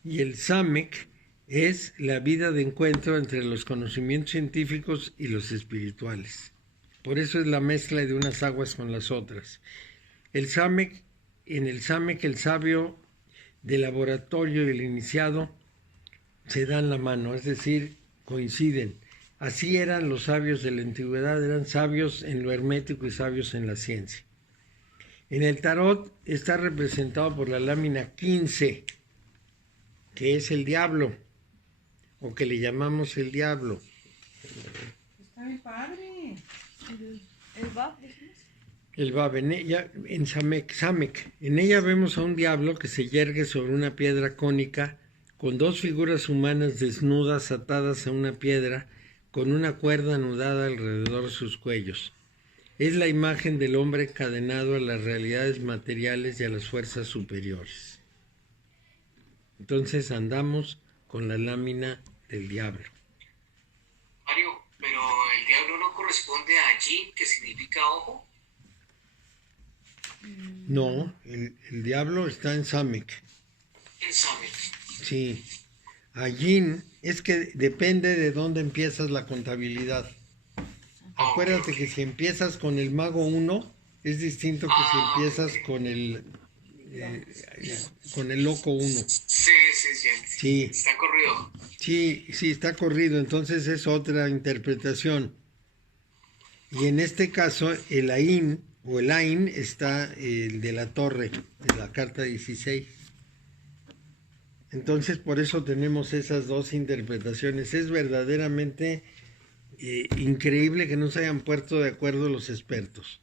Y el Samek es la vida de encuentro entre los conocimientos científicos y los espirituales. Por eso es la mezcla de unas aguas con las otras. En el Samek, el sabio del laboratorio y el iniciado se dan la mano, es decir, coinciden. Así eran los sabios de la antigüedad, eran sabios en lo hermético y sabios en la ciencia. En el tarot está representado por la lámina 15, que es el diablo, o que le llamamos el diablo. Está bien padre. El Bab, dijimos. El Bab, en Samek. En ella vemos a un diablo que se yergue sobre una piedra cónica, con dos figuras humanas desnudas atadas a una piedra, con una cuerda anudada alrededor de sus cuellos. Es la imagen del hombre encadenado a las realidades materiales y a las fuerzas superiores. Entonces andamos con la lámina del diablo. Mario, pero el diablo no corresponde a Yin, que significa ojo. No, el diablo está en Samek. En Samek. Sí. Allí es que depende de dónde empiezas la contabilidad. Acuérdate que si empiezas con el mago 1, es distinto que si empiezas con el loco 1. Sí. Está corrido. Sí, está corrido, entonces es otra interpretación. Y en este caso, el Ain o el Ain está el de la torre, de la carta 16. Entonces, por eso tenemos esas dos interpretaciones. Es verdaderamente increíble que no se hayan puesto de acuerdo los expertos.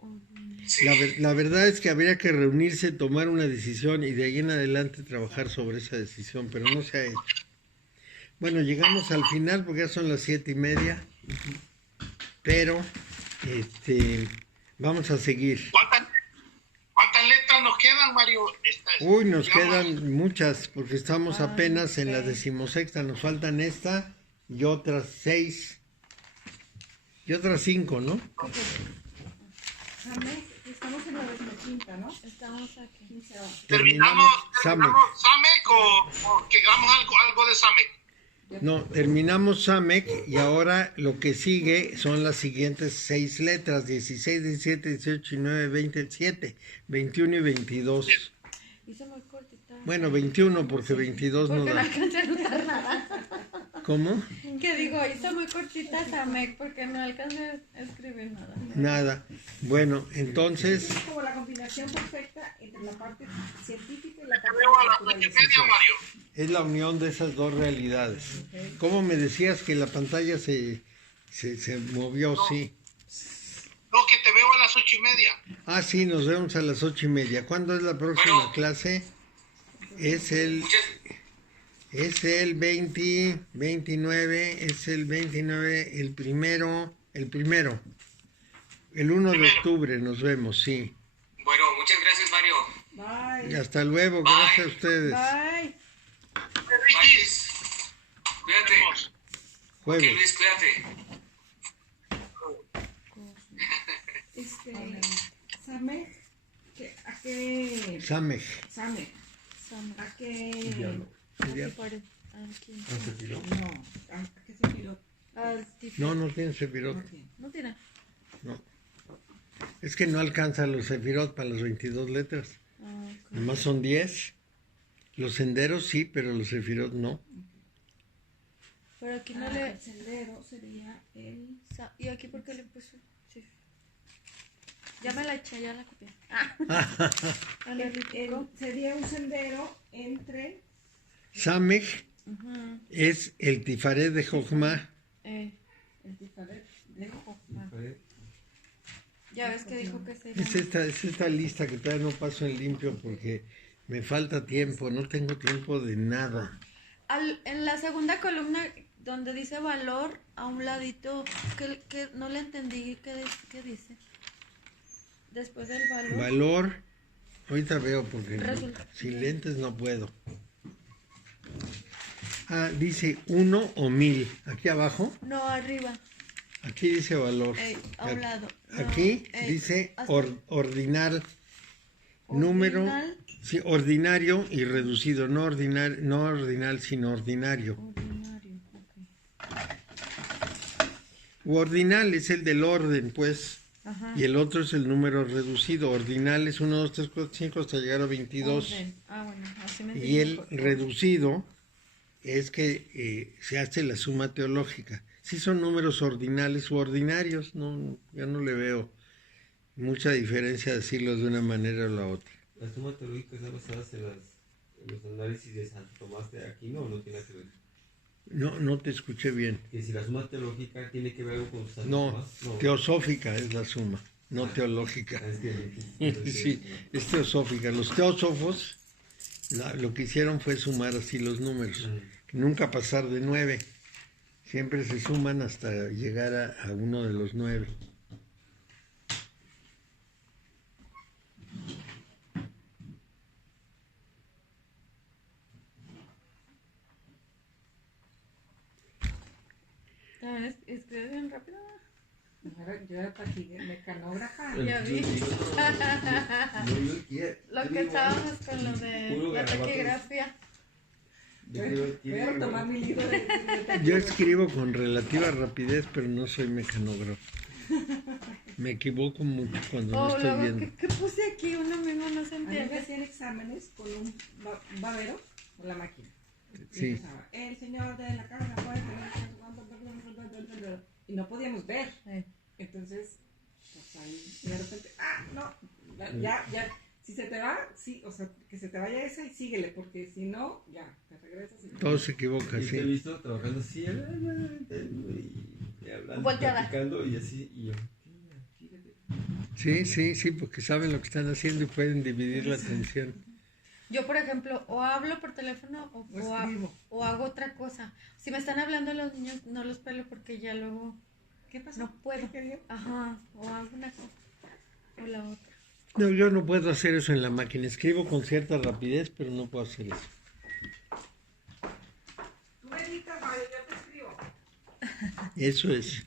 Sí. La verdad es que habría que reunirse, tomar una decisión y de ahí en adelante trabajar sobre esa decisión, pero no se ha hecho. Bueno, llegamos al final porque ya son las 7:30, pero vamos a seguir. ¿Cuántas letras nos quedan, Mario? Uy, nos quedan muchas porque estamos apenas en la 16ª, nos faltan esta y otras 6 y otras 5, ¿no? Samek, estamos en la 15ª, ¿no? Estamos aquí. 15 horas. ¿Terminamos Samek. Samek o quedamos algo de Samek? No, terminamos Samek y ahora lo que sigue son las siguientes 6 letras, 16, 17, 18, 19, 27, 21 y 22. Hice muy cortita. Bueno, 21 porque 22 no Porque no da. alcancé a notar nada. ¿Cómo? Que digo, hizo muy cortita Samek porque no alcancé a escribir nada. Nada. Bueno, entonces, Es como la combinación perfecta entre la parte científica y la parte Veo a las cultural. 8:30, Mario. es la unión de esas dos realidades. ¿Cómo me decías que la pantalla se movió? Sí. No, que te veo a las 8:30. Ah, sí, nos vemos a las 8:30. ¿Cuándo es la próxima Bueno. clase? Es el 29, es el 29, el primero. El 1 de octubre nos vemos, sí. Bueno, muchas gracias, Mario. Y Bye. hasta luego, Bye. gracias a ustedes. Bye. Bye, Luis. Cuídate. Ok, Jueves. Luis, cuídate. Samek, ¿a qué? Samek. Samek, Samek. ¿a qué? Diablo. Aquí pare- aquí. No, ¿a qué se tiró? Al tipo. No tiene sefirot. No tiene. No tiene. No. Es que no alcanza los sefirot para las 22 letras. Ah, ok. Nomás son 10. Los senderos sí, pero los sefirot no. Pero aquí no El le. sendero sería el... ¿Y aquí por qué le puso? Sí. Ya me la eché, ya la copié. Sería un sendero entre... Samek Ujú. es el tifaret de Jochma. Eh, El Tifaret de Jochma. Ya ves que dijo que se Es esta lista que todavía no paso en limpio porque Me falta tiempo, no tengo tiempo de nada. En la segunda columna donde dice valor, a un ladito, que no le entendí qué dice. Después del valor. Valor, ahorita veo porque Resulta. sin lentes no puedo. Ah, dice 1 o 1000. Aquí abajo, No, arriba. aquí dice valor. A un lado. No, Aquí dice hasta- ordinal, número, Ordinal. sí, ordinario y reducido, no ordinal, sino ordinario. Ordinario, ok. Ordinal es el del orden, pues, Ajá. y el otro es el número reducido. Ordinal es 1, 2, 3, 4, 5 hasta llegar a 22. Orden. Ah, bueno, así me Y el entendí. reducido es que se hace la suma teológica. Si son números ordinales u ordinarios, no, yo no le veo mucha diferencia decirlo de una manera o la otra. La suma teológica está basada en los análisis de Santo Tomás de Aquino, ¿o no tiene que ver? No te escuché bien. Que si la suma teológica tiene que ver algo con Santo No, Tomás. No, teosófica es la suma, no teológica. Es que Sí, es teosófica. Los teósofos lo que hicieron fue sumar así los números, nunca pasar de 9. Siempre se suman hasta llegar a uno de los 9. ¿También escribes bien rápido? Yo era mecanógrafa. Ya vi. Lo que estábamos con lo de la taquigrafía. Voy a retomar mi libro de Yo escribo con relativa rapidez, pero no soy mecanógrafo. Me equivoco mucho cuando no Oh, estoy luego, viendo. ¿qué puse aquí? Uno mismo no se A mí me entiende. hacían exámenes con un babero con la máquina. Y Sí. empezaba, el señor de la casa puede tener y no podíamos ver. Entonces, pues ahí de repente, ya, si se te va, sí, o sea, que se te vaya esa y síguele, porque si no, ya, te regresas y Todo se equivoca, Y te he sí. visto trabajando así, y hablando, Volteada. platicando, y así, y yo, fíjate. Sí, porque saben lo que están haciendo y pueden dividir la atención. Yo, por ejemplo, o hablo por teléfono o hago otra cosa. Si me están hablando los niños, no los pelo porque ya luego ¿qué pasó? no puedo. ¿Qué quería? Ajá, o hago una cosa o la otra. No, yo no puedo hacer eso en la máquina. Escribo con cierta rapidez, pero no puedo hacer eso. Tú me editas, Mario, yo te escribo. Eso es.